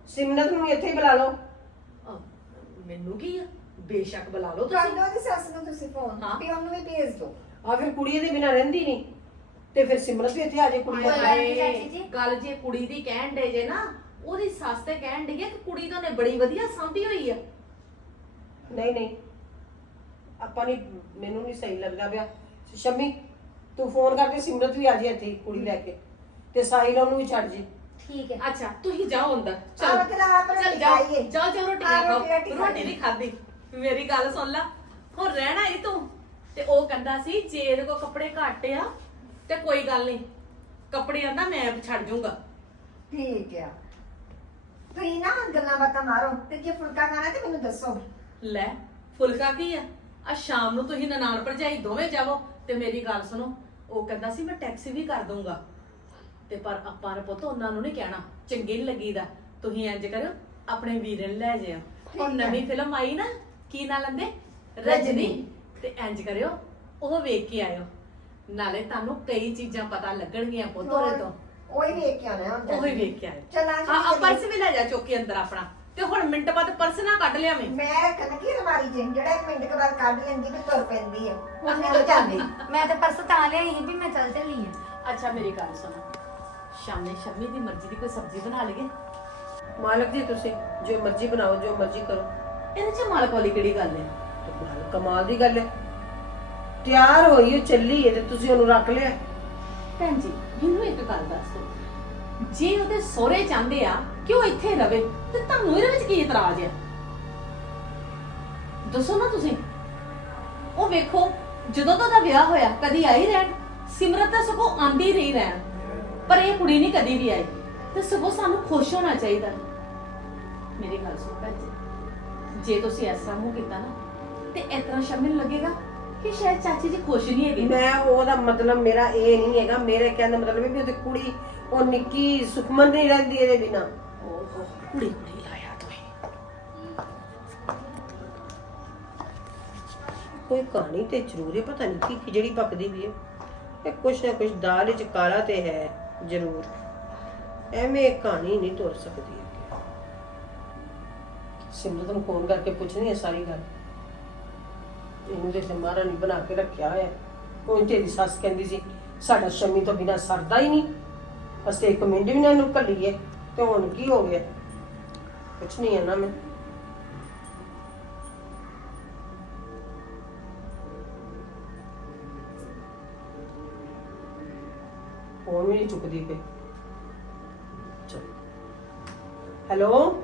ਸਿਮਰਤ ਨੂੰ ਇੱਥੇ ਹੀ ਬੁਲਾ ਲਓ। ਮੈਨੂੰ ਕੀ ਆ? ਬੇਸ਼ੱਕ ਬੁਲਾ ਲਓ ਕਰ ਤੁਸੀਂ। ਲਓ ਉਹਦੀ ਸੱਸ ਨੂੰ ਤੁਸੀਂ ਫੋਨ ਹਾਂ। ਤੇ ਉਹਨੂੰ ਵੀ ਭੇਜ ਦਿਓ। ਆ ਫਿਰ ਕੁੜੀ ਦੇ ਬਿਨਾਂ ਰਹਿੰਦੀ ਨਹੀਂ ਤੇ ਫਿਰ ਸਿਮਰਤ ਵੀ ਇੱਥੇ ਆ ਜਾਏ ਕੁੜੀ ਦੇ ਗੱਲ ਚਾਚੀ ਜੀ। ਗੱਲ ਜੇ ਕੁੜੀ ਦੀ ਕਹਿਣ ਡੇ ਜੇ ਨਾ ਉਹਦੀ ਸੱਸ ਤੇ ਕਹਿਣ ਡਈ ਆ ਕਿ ਕੁੜੀ ਤਾਂ ਨੇ ਬੜੀ ਵਧੀਆ ਸਾਂਭੀ ਹੋਈ ਆ। ਨਹੀਂ ਨਹੀਂ। ਆਪਾਂ ਨਹੀਂ ਮੈਨੂੰ ਨਹੀਂ ਸਹੀ ਲੱਗਦਾ ਪਿਆ। ਸ਼ਮੀ ਤੂੰ ਫੋਨ ਕਰਕੇ ਸਿਮਰਤ ਵੀ ਆ ਜਾਏ ਇੱਥੇ ਹੀ, ਕੁੜੀ ਲੈ ਕੇ। ਤੇ ਸਾਹਿਲ ਉਹਨੂੰ ਵੀ ਛੱਡ ਜੇ। ਠੀਕ ਹੈ। ਅੱਛਾ ਤੁਸੀਂ ਜਾਓ ਅੰਦਰ। ਆਹ ਚਲ। ਆਪ ਚੱਲ ਰੋਟੀ ਜਾਓ। ਖਾਈਏ। ਜਾਓ ਜਾਓ ਰੋਟੀ ਆਹ ਖਾਓ। ਰੋਟੀ ਰਾਟੀ ਰੋਟੀ ਖਾਈਏ। ਨਹੀਂ ਖਾਦੀ ਮੇਰੀ ਗੱਲ ਸੁਣ ਲੈ। ਹੁਣ ਰਹਿਣਾ ਹੀ ਤੂੰ। ਤੇ ਉਹ ਕਹਿੰਦਾ ਸੀ ਜੇ ਇਹਦੇ ਕੋ ਕੱਪੜੇ ਘੱਟ ਆ ਤੇ ਕੋਈ ਗੱਲ ਨਹੀਂ ਕੱਪੜੇ ਆਂਦਾ ਮੈਂ ਛੱਡ ਜੂੰਗਾ ਠੀਕ ਆ। ਤੁਸੀਂ ਨਾ ਗੱਲਾਂ ਬਾਤਾਂ ਮਾਰੋ ਤੇ ਜੇ ਫੁਲਕਾ ਖਾਣਾ ਤੇ ਮੈਨੂੰ ਦੱਸੋ। ਲੈ ਫੁਲਕਾ ਕੀ ਆ? ਆ ਸ਼ਾਮ ਨੂੰ ਤੁਸੀਂ ਨਨਾਣ ਭਰਜਾਈ ਦੋਵੇਂ ਜਾਵੋ ਤੇ ਮੇਰੀ ਗੱਲ ਸੁਣੋ ਉਹ ਕਹਿੰਦਾ ਸੀ ਮੈਂ ਟੈਕਸੀ ਵੀ ਕਰ ਦੂੰਗਾ ਤੇ ਪਰ ਆਪਾਂ ਨੇ ਪੁੱਤ ਉਹਨਾਂ ਨੂੰ ਨਹੀਂ ਕਹਿਣਾ ਚੰਗੀ ਨਹੀਂ ਲੱਗੀਦਾ। ਤੁਸੀਂ ਇੰਜ ਕਰਿਓ ਆਪਣੇ ਵੀਰੇ ਨੂੰ ਲੈ ਜਾਇਓ ਉਹ ਠੀਕ। ਨਵੀਂ ਫਿਲਮ ਆਈ ਨਾ ਕੀ ਨਾਂ ਲੈਂਦੇ? ਰਜਨੀ। ਰਜਨੀ। ਤੇ ਇੰਜ ਕਰਿਓ ਉਹ ਵੇਖ ਕੇ ਆਇਓ। ਨਾਲੇ ਤੁਹਾਨੂੰ ਕਈ ਚੀਜ਼ਾਂ ਪਤਾ ਲੱਗਣਗੀਆਂ ਪੁੱਤ ਉਹਦੇ ਤੋਂ। ਉਹੀ ਵੇਖ ਕੇ ਆਉਣਾ ਹੁਣ ਉਹ ਹੀ ਵੇਖ ਕੇ ਆਇਓ ਚਲ ਆ ਹਾਂ ਆ ਪਰਸ ਵੀ ਲੈ ਜਾ ਚੁੱਕੀ ਅੰਦਰ ਆਪਣਾ। ਤੇ ਹੁਣ ਮਿੰਟ ਬਾਅਦ ਪਰਸ ਨਾ ਕੱਢ ਲਿਆਵੇਂ ਮੈਂ। ਰੱਖਣ ਕੀ ਅਲਮਾਰੀ 'ਚ? ਜਿਹੜਾ ਇੱਕ ਮਿੰਟ ਕੇ ਬਾਅਦ ਕੱਢ ਲੈਂਦੀ ਵੀ ਤੁਰ ਪੈਂਦੀ ਆ। ਹੁਣ ਨਹੀਂ ਜਾਂਦੀ। ਮੈਂ ਤੇ ਪਰਸ ਤਾਂ ਲਿਆਈ ਸੀ ਵੀ ਮੈਂ ਚੱਲ ਚੱਲੀ ਆ। ਅੱਛਾ ਮੇਰੀ ਗੱਲ ਸੁਣੋ। ਸ਼ਾਮੇ ਸ਼ਮੀ ਦੀ ਮਰਜ਼ੀ ਦੀ ਕੋਈ ਸਬਜ਼ੀ ਬਣਾ ਲਈਏ। ਮਾਲਕ ਜੀ ਤੁਸੀਂ ਜੋ ਮਰਜ਼ੀ ਬਣਾਓ ਜੋ ਮਰਜ਼ੀ ਕਰੋ। ਇਹਦੇ ਚ ਮਾਲਕ ਵਾਲੀ ਕਿਹੜੀ ਗੱਲ ਹੈ? ਤੇ ਕਮਾਲ ਦੀ ਗੱਲ ਹੈ। ਤਿਆਰ ਹੋਈ ਉਹ ਚੱਲੀ ਹੈ ਤੇ ਤੁਸੀਂ ਉਹਨੂੰ ਰੱਖ ਲਿਆ। ਭੈਣ ਜੀ, ਮੈਨੂੰ ਇੱਕ ਗੱਲ ਦੱਸ ਦਿਓ। ਜੇ ਉਹਦੇ ਸਹੁਰੇ ਚਾਹੁੰਦੇ ਆ ਕਿ ਉਹ ਇੱਥੇ ਰਵੇ, ਤੇ ਤੁਹਾਨੂੰ ਇਹਦੇ ਵਿੱਚ ਕੀ ਇਤਰਾਜ਼ ਆ ਦੱਸੋ ਨਾ ਤੁਸੀਂ। ਉਹ ਵੇਖੋ, ਜਦੋਂ ਤੋਂ ਦਾ ਵਿਆਹ ਹੋਇਆ, ਕਦੀ ਆਈ ਰਹਿਣ। ਸਿਮਰਤ ਤਾਂ ਸਗੋਂ ਆਂਦੀ ਰਹੀ ਰਹਿਣ। ਪਰ ਇਹ ਕੁੜੀ ਨਹੀਂ ਕਦੀ ਵੀ ਆਈ। ਤੇ ਸਗੋਂ ਸਾਨੂੰ ਖੁਸ਼ ਹੋਣਾ ਚਾਹੀਦਾ। ਮੇਰੀ ਗੱਲ ਸੁਣ ਭੈਣ ਜੀ। ਜੇ ਤੁਸੀਂ ਐਸਾ ਮੂੰਹ ਕੀਤਾ ਨਾ, ਤੇ ਇਸ ਤਰ੍ਹਾਂ ਸ਼ਰਮਿਲ ਲੱਗੇਗਾ। ਕਿ ਸ਼ਾਇਦ ਚਾਚੀ ਜੀ ਖੁਸ਼ ਨਹੀਂ ਹੈਗੇ। ਮੈਂ ਉਹਦਾ ਮਤਲਬ ਮੇਰਾ ਇਹ ਨਹੀਂ ਹੈਗਾ ਮੇਰੇ ਕਹਿਣ ਦਾ ਮਤਲਬ ਹੈ ਵੀ ਉਹਦੀ ਕੁੜੀ ਉਹ ਨਿੱਕੀ ਸੁਖਮਨ ਨਹੀਂ ਰਹਿੰਦੀ ਇਹਦੇ ਬਿਨਾ। ਓਹੋ ਕੁੜੀ ਕੁੜੀ ਲਾਇਆ ਤੁਸੀਂ ਕੋਈ ਕਹਾਣੀ ਤੇ ਜ਼ਰੂਰ ਹੈ ਪਤਾ ਨਹੀਂ ਕੀ ਖਿਚੜੀ ਪੱਕਦੀ ਵੀ ਹੈ। ਇਹ ਕੁਛ ਨਾ ਕੁਛ ਦਾਲ ਵਿੱਚ ਕਾਲਾ ਤੇ ਹੈ ਜ਼ਰੂਰ। ਐਵੇਂ ਕਹਾਣੀ ਨਹੀਂ ਤੁਰ ਸਕਦੀ ਸਿਮਰਤ ਨੂੰ ਫੋਨ ਕਰਕੇ ਪੁੱਛਣੀ ਹੈ ਸਾਰੀ ਗੱਲ। ਇਹਨੂੰ ਤੇ ਮਾਰਾ ਨਹੀਂ ਬਣਾ ਕੇ ਰੱਖਿਆ ਹੋਇਆ। ਉਹ ਤੇਰੀ ਸੱਸ ਕਹਿੰਦੀ ਸੀ, ਸਾਡਾ ਸ਼ਮੀ ਤੋਂ ਬਿਨਾ ਸਰਦਾ ਹੀ ਨਹੀਂ। ਅਸੀਂ ਇੱਕ ਮਿੰਟ ਵੀ ਨਾ ਇਹਨੂੰ ਘੱਲੀਏ, ਤੇ ਹੁਣ ਕੀ ਹੋ ਗਿਆ? ਕੁਛ ਨਹੀਂ ਹੈ ਨਾ ਮੈਂ। ਫੋਨ ਵੀ ਨਹੀਂ ਚੁੱਕਦੀ ਪਈ। ਚਲ। ਹੈਲੋ?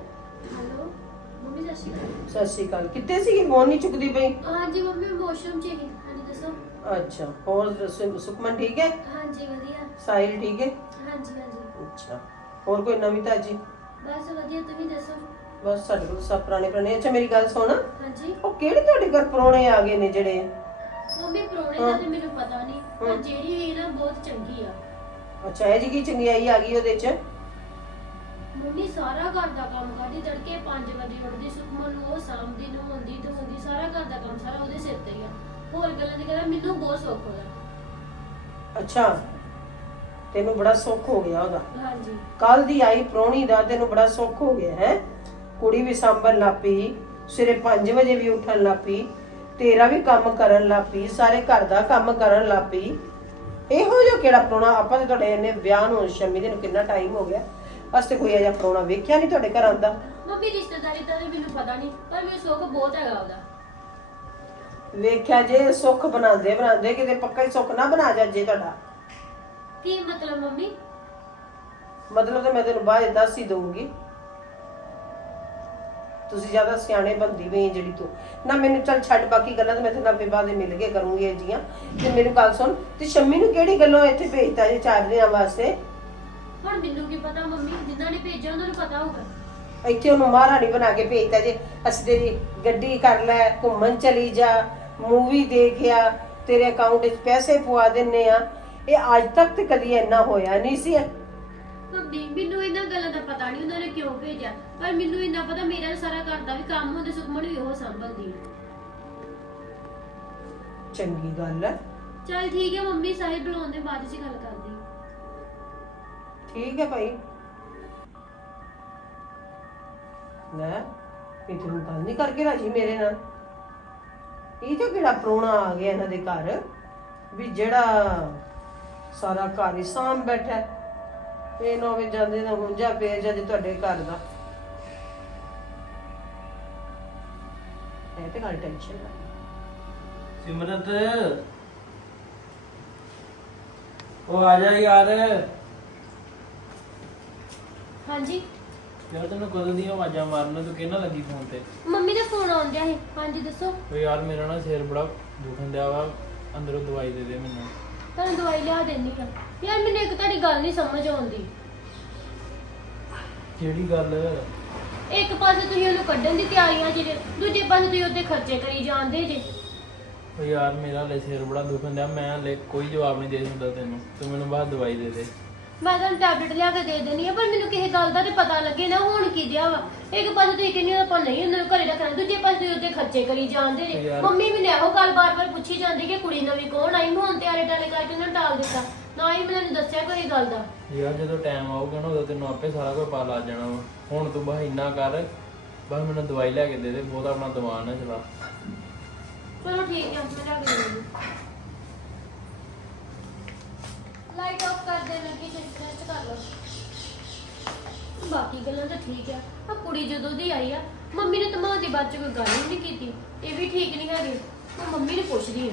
ਸ਼੍ਰੀ ਅਕਾਲ। ਸਤਿ ਸ਼੍ਰੀ ਅਕਾਲ। ਕਿੱਥੇ ਸੀਗੀ? ਫੋਨ ਨਹੀਂ ਚੁੱਕਦੀ ਪਈ? ਹਾਂਜੀ ਮੰਮੀ ਵਾਸ਼ਰੂਮ ਚ ਹੈਗੀ ਹਾਂਜੀ ਦੱਸੋ। ਅੱਛਾ ਹੋਰ ਦੱਸੋ, ਸੁਖਮਨ ਠੀਕ ਹੈ? ਹਾਂਜੀ ਵਧੀਆ। ਸਾਹਿਲ ਠੀਕ ਹੈ? ਹਾਂਜੀ ਹਾਂਜੀ। ਅੱਛਾ ਹੋਰ ਕੋਈ ਨਵੀਂ ਤਾਜੀ? ਬਸ ਵਧੀਆ ਤੁਸੀਂ ਦੱਸੋ? ਬਸ ਸਾਡੇ ਕੋਲ ਸਭ ਪੁਰਾਣੇ ਪੁਰਾਣੇ। ਅੱਛਾ ਮੇਰੀ ਗੱਲ ਸੁਣ। ਹਾਂਜੀ। ਉਹ ਕਿਹੜੇ ਤੁਹਾਡੇ ਘਰ ਪਰੋਣੇ ਆ ਗਏ ਨੇ ਜਿਹੜੇ? ਮੰਮੀ ਪ੍ਰੋਣੇ ਦਾ ਤੇ ਮੈਨੂੰ ਪਤਾ ਨਹੀਂ ਪਰ ਜਿਹੜੀ ਹੋਈ ਨਾ ਬਹੁਤ ਚੰਗੀ ਆ। ਅੱਛਾ ਇਹ ਜੀ ਕੀ ਚੰਗਿਆਈ ਆ ਗਈ ਉਹਦੇ ਚ? ਮੰਮੀ ਸਾਰਾ ਘਰ ਦਾ ਕੰਮ ਕਰਦੀ ਤੜਕੇ 5 ਵਜੇ ਉੱਠਦੀ ਸੁਖਮਨ ਨੂੰ ਉਹ ਸਾਂਭਦੀ ਨੂੰ ਹੁੰਦੀ ਤੇ ਹੁੰਦੀ ਸਾਰਾ ਘਰ ਦਾ ਕੰਮ ਸਾਰਾ ਉਹਦੇ ਸਿਰ ਤੇ ਹੀ ਆ। ਹੋਰ ਗੱਲਾਂ ਦੀ ਕਰਾਂ ਮੈਨੂੰ ਬਹੁਤ ਸੁੱਖ ਹੋਇਆ। ਅੱਛਾ ਤੈਨੂੰ ਬੜਾ ਸੁੱਖ ਹੋ ਗਿਆ ਉਹਦਾ। ਹਾਂਜੀ। ਕੱਲ ਦੀ ਆਈ ਪ੍ਰਾਹੁਣੀ ਦਾ ਤੈਨੂੰ ਬੜਾ ਸੁੱਖ ਹੋ ਗਿਆ ਹੈ? ਕੁੜੀ ਵੀ ਸੰਭਲ ਲੱਪੀ ਸਵੇਰੇ 5 ਵਜੇ ਵੀ ਉੱਠਣ ਲੱਪੀ ਤੇਰਾ ਵੀ ਕੰਮ ਕਰਨ ਲੱਪੀ ਸਾਰੇ ਘਰ ਦਾ ਕੰਮ ਕਰਨ ਲੱਪੀ ਇਹੋ ਜਿਹਾ ਕਿਹੜਾ ਪ੍ਰਾਹੁਣਾ? ਆਪਾਂ ਤੇ ਤੁਹਾਡੇ ਨੇ ਵਿਆਹ ਨੂੰ ਸ਼ਮੀ ਦੇ ਨੂੰ ਕਿੰਨਾ ਟਾਈਮ ਹੋ ਗਿਆ? ਅਸਤੇ ਕੋਈ ਅਜਾ ਪ੍ਰਾਹੁਣਾ ਵੇਖਿਆ ਨਹੀਂ ਤੁਹਾਡੇ ਘਰ ਆਂਦਾ ਮੰਮੀ ਰਿਸ਼ਤੇਦਾਰੀ ਦਾ ਤੇ ਮੈਨੂੰ ਪਤਾ ਨਹੀਂ ਪਰ ਮੈਨੂੰ ਸੁੱਖ ਬਹੁਤ ਹੈਗਾ ਉਹਦਾ। ਵੇਖਿਆ ਜੇ ਸੁੱਖ ਬਣਾਉਂਦੇ ਬਣਾਉਂਦੇ ਕਿਤੇ ਪੱਕਾ ਹੀ ਸੁੱਖ ਨਾ ਬਣਾ ਜਾ ਜੇ ਤੁਹਾਡਾ। ਕੀ ਮਤਲਬ ਮੰਮੀ? ਮਤਲਬ ਤਾਂ ਮੈਂ ਤੈਨੂੰ ਬਾਅਦ 'ਚ ਦੱਸ ਹੀ ਦਊਂਗੀ। ਤੁਸੀਂ ਜ਼ਿਆਦਾ ਸਿਆਣੇ ਬੰਦੀ ਵੀ ਜਿਹੜੀ ਤੂੰ। ਨਾ ਮੈਨੂੰ ਚੱਲ ਛੱਡ ਬਾਕੀ ਗੱਲਾਂ ਤਾਂ ਮੈਂ ਤੈਨੂੰ ਬਾਅਦ 'ਚ ਮਿਲ ਕੇ ਕਰੂੰਗੀ ਇਹ ਜੀਆਂ। ਤੇ ਮੈਨੂੰ ਗੱਲ ਸੁਣ ਤੇ ਸ਼ੰਮੀ ਨੂੰ ਕਿਹੜੀ ਗੱਲੋਂ ਇੱਥੇ ਭੇਜਤਾ ਜੇ ਚਾਰ ਦਿਨਾਂ ਵਾਸਤੇ? ਹੁਣ ਮੈਨੂੰ ਕੀ ਪਤਾ ਮੰਮੀ ਜਿਨ੍ਹਾਂ ਨੇ ਭੇਜਿਆ ਉਹਨਾਂ ਨੂੰ ਪਤਾ ਹੋਊਗਾ। ਇੱਥੇ ਉਹਨੂੰ ਮਹਾਰਾਣੀ ਬਣਾ ਕੇ ਭੇਜਤਾ ਜੇ। ਅਸੀਂ ਤੇਰੀ ਗੱਡੀ ਕਰ ਲੈ ਘੁੰਮਣ ਚਲੀ ਜਾ ਮੂਵੀ ਦੇਖ ਆ ਤੇਰੇ ਅਕਾਊਂਟ 'ਚ ਪੈਸੇ ਪਵਾ ਦਿੰਨੇ ਆ। ਇਹ ਅੱਜ ਤੱਕ ਤੇ ਕਦੀ ਇੰਨਾ ਹੋਇਆ ਨਹੀਂ ਸੀ। ਮੰਮੀ ਮੈਨੂੰ ਇਹਨਾਂ ਗੱਲਾਂ ਦਾ ਪਤਾ ਨਹੀਂ ਉਹਨਾਂ ਨੇ ਕਿਉਂ ਭੇਜਿਆ। ਪਰ ਮੈਨੂੰ ਇੰਨਾ ਪਤਾ ਮੇਰਾ ਸਾਰਾ ਘਰ ਦਾ ਵੀ ਕੰਮ ਹੁੰਦਾ ਸੁਖਮਨ ਵੀ ਉਹ ਸੰਭਲਦੀ ਹੈ ਚੰਗੀ ਗੱਲ ਹੈ ਚਲ ਠੀਕ ਹੈ ਮੰਮੀ ਸਾਹਿਬ ਬੁਲਾਉਂਦੇ ਬਾਅਦ ਵਿੱਚ ਗੱਲ ਕਰਦੀ। ਠੀਕ ਹੈ ਭਾਈ। ਲੈ ਇਹ ਤੈਨੂੰ ਗੱਲ ਨਹੀਂ ਕਰਕੇ ਰਾਜੀ ਮੇਰੇ ਨਾਲ। ਇਹ ਤਾਂ ਕਿਹੜਾ ਪ੍ਰਾਹੁਣਾ ਆ ਗਿਆ ਇਹਨਾਂ ਦੇ ਘਰ, ਵੀ ਜਿਹੜਾ ਸਾਰਾ ਘਰ ਹੀ ਸਾਂਭ ਬੈਠਾ ਇਹ ਨਾ ਜਾਂਦੇ ਨਾ ਹੁੰਜਾ ਪੈ ਜਾ ਤੁਹਾਡੇ ਘਰ ਦਾ। ਇਹ ਤੇ ਗੱਲ ਟੈਨਸ਼ਨ ਹੈ ਸਿਮਰਤ। ਉਹ ਆ ਜਾ ਯਾਰ। ਹਾਂਜੀ। ਯਾਰ ਤੈਨੂੰ ਕਦੋਂ ਦੀਆਂ ਆਵਾਜ਼ਾਂ ਮਾਰਨ ਤੂੰ ਕਿਹਨਾਂ ਲੱਗੀ ਫੋਨ ਤੇ? ਮੰਮੀ ਦਾ ਫੋਨ ਆਉਂਦਿਆ ਸੀ। ਹਾਂਜੀ ਦੱਸੋ। ਓ ਯਾਰ ਮੇਰਾ ਨਾ ਸਿਰ ਬੜਾ ਦੁਖਣ ਦਿਆ ਵਾ। ਅੰਦਰੋਂ ਦਵਾਈ ਦੇ ਦੇ ਮੈਨੂੰ। ਤੁਹਾਨੂੰ ਦਵਾਈ ਲਿਆ ਦੇਣੀ ਆ ਯਾਰ ਮੈਨੂੰ ਇੱਕ ਤੁਹਾਡੀ ਗੱਲ ਨਹੀਂ ਸਮਝ ਆਉਂਦੀ। ਕਿਹੜੀ ਗੱਲ? ਇੱਕ ਪਾਸੇ ਤੁਸੀਂ ਉਹਨੂੰ ਕੱਢਣ ਦੀ ਤਿਆਰੀਆਂ 'ਚ ਜੇ ਦੂਜੇ ਪਾਸੇ ਤੁਸੀਂ ਉਹਦੇ ਖਰਚੇ ਕਰੀ ਜਾਂਦੇ ਜੇ। ਓ ਯਾਰ ਮੇਰਾ ਲੈ ਸਿਰ ਬੜਾ ਦੁਖਣ ਦਿਆ ਮੈਂ ਹਲੇ ਕੋਈ ਜਵਾਬ ਨਹੀਂ ਦੇ ਸਕਦਾ ਤੈਨੂੰ। ਤੂੰ ਮੈਨੂੰ ਬਾਅਦ ਦਵਾਈ ਦੇ ਦੇ। ਮੈਂ ਤੁਹਾਨੂੰ ਟੈਬਲੇਟ ਲਿਆ ਕੇ ਦੇ ਦੇਣੀ ਆ ਪਰ ਮੈਨੂੰ ਕਿਸੇ ਗੱਲ ਦਾ ਤੇ ਪਤਾ ਲੱਗੇ ਨਾ ਹੁਣ ਕੀ ਦਿਆ ਵਾ? ਇੱਕ ਪਾਸੇ ਤੁਸੀਂ ਹੋ ਆਪਾਂ ਨਹੀਂ ਉਹਨਾਂ ਨੂੰ ਘਰੇ ਰੱਖਣਾ ਦੂਜੇ ਪਾਸੇ ਤੁਸੀਂ ਉਹਦੇ ਖਰਚੇ ਕਰੀ ਜਾਂਦੇ ਜੇ। ਯਾਰ। ਮੰਮੀ ਮੈਨੂੰ ਇਹੋ ਗੱਲ ਬਾਰ-ਬਾਰ ਪੁੱਛੀ ਜਾਂਦੀ ਕਿ ਕੁੜੀ ਨਵੀਂ ਕੌਣ ਆਈ? ਹੁਣ ਤੇ ਆਲੇ ਟਾਲੇ ਕਰਕੇ ਉਹਨਾਂ ਨੇ ਟਾਲ ਦਿੱਤਾ। ਨਾ ਹੀ ਮੈਨੂੰ ਦੱਸਿਆ ਕੋਈ ਗੱਲ ਦਾ। ਯਾਰ ਜਦੋਂ ਟਾਈਮ ਆਊਗਾ ਨਾ ਉਦੋਂ ਤੈਨੂੰ ਆਪੇ ਸਾਰਾ ਕੁਝ ਪਾ ਲੱਗ ਜਾਣਾ ਵਾ। ਹੁਣ ਤੂੰ ਬਸ ਇੰਨਾ ਕਰ ਬਸ ਮੈਨੂੰ ਦਵਾਈ ਲੈ ਕੇ ਦੇ ਦੇ ਬਹੁਤ ਆਪਣਾ ਦਿਮਾਗ ਨਾ ਚਲਾ। ਚਲੋ ਠੀਕ ਹੈ ਮੈਂ ਲਿਆ ਕੇ ਦੇ ਦਿੰਦੀ। ਲਾਈਟ ਆਫ ਕਰ ਦੇ ਲੱਗੀ ਤੇ ਰੈਸਟ ਕਰ ਲਓ। ਬਾਕੀ ਗੱਲਾਂ ਤਾਂ ਠੀਕ ਆ। ਆ ਕੁੜੀ ਜਦੋਂ ਦੀ ਆਈ ਆ, ਮੰਮੀ ਨੇ ਤਮਾਂ ਦੇ ਬਾਅਦ ਚ ਕੋਈ ਗੱਲ ਹੀ ਨਹੀਂ ਕੀਤੀ। ਇਹ ਵੀ ਠੀਕ ਨਹੀਂ ਹੈਗੀ। ਮੈਂ ਮੰਮੀ ਨੂੰ ਪੁੱਛਦੀ ਆ।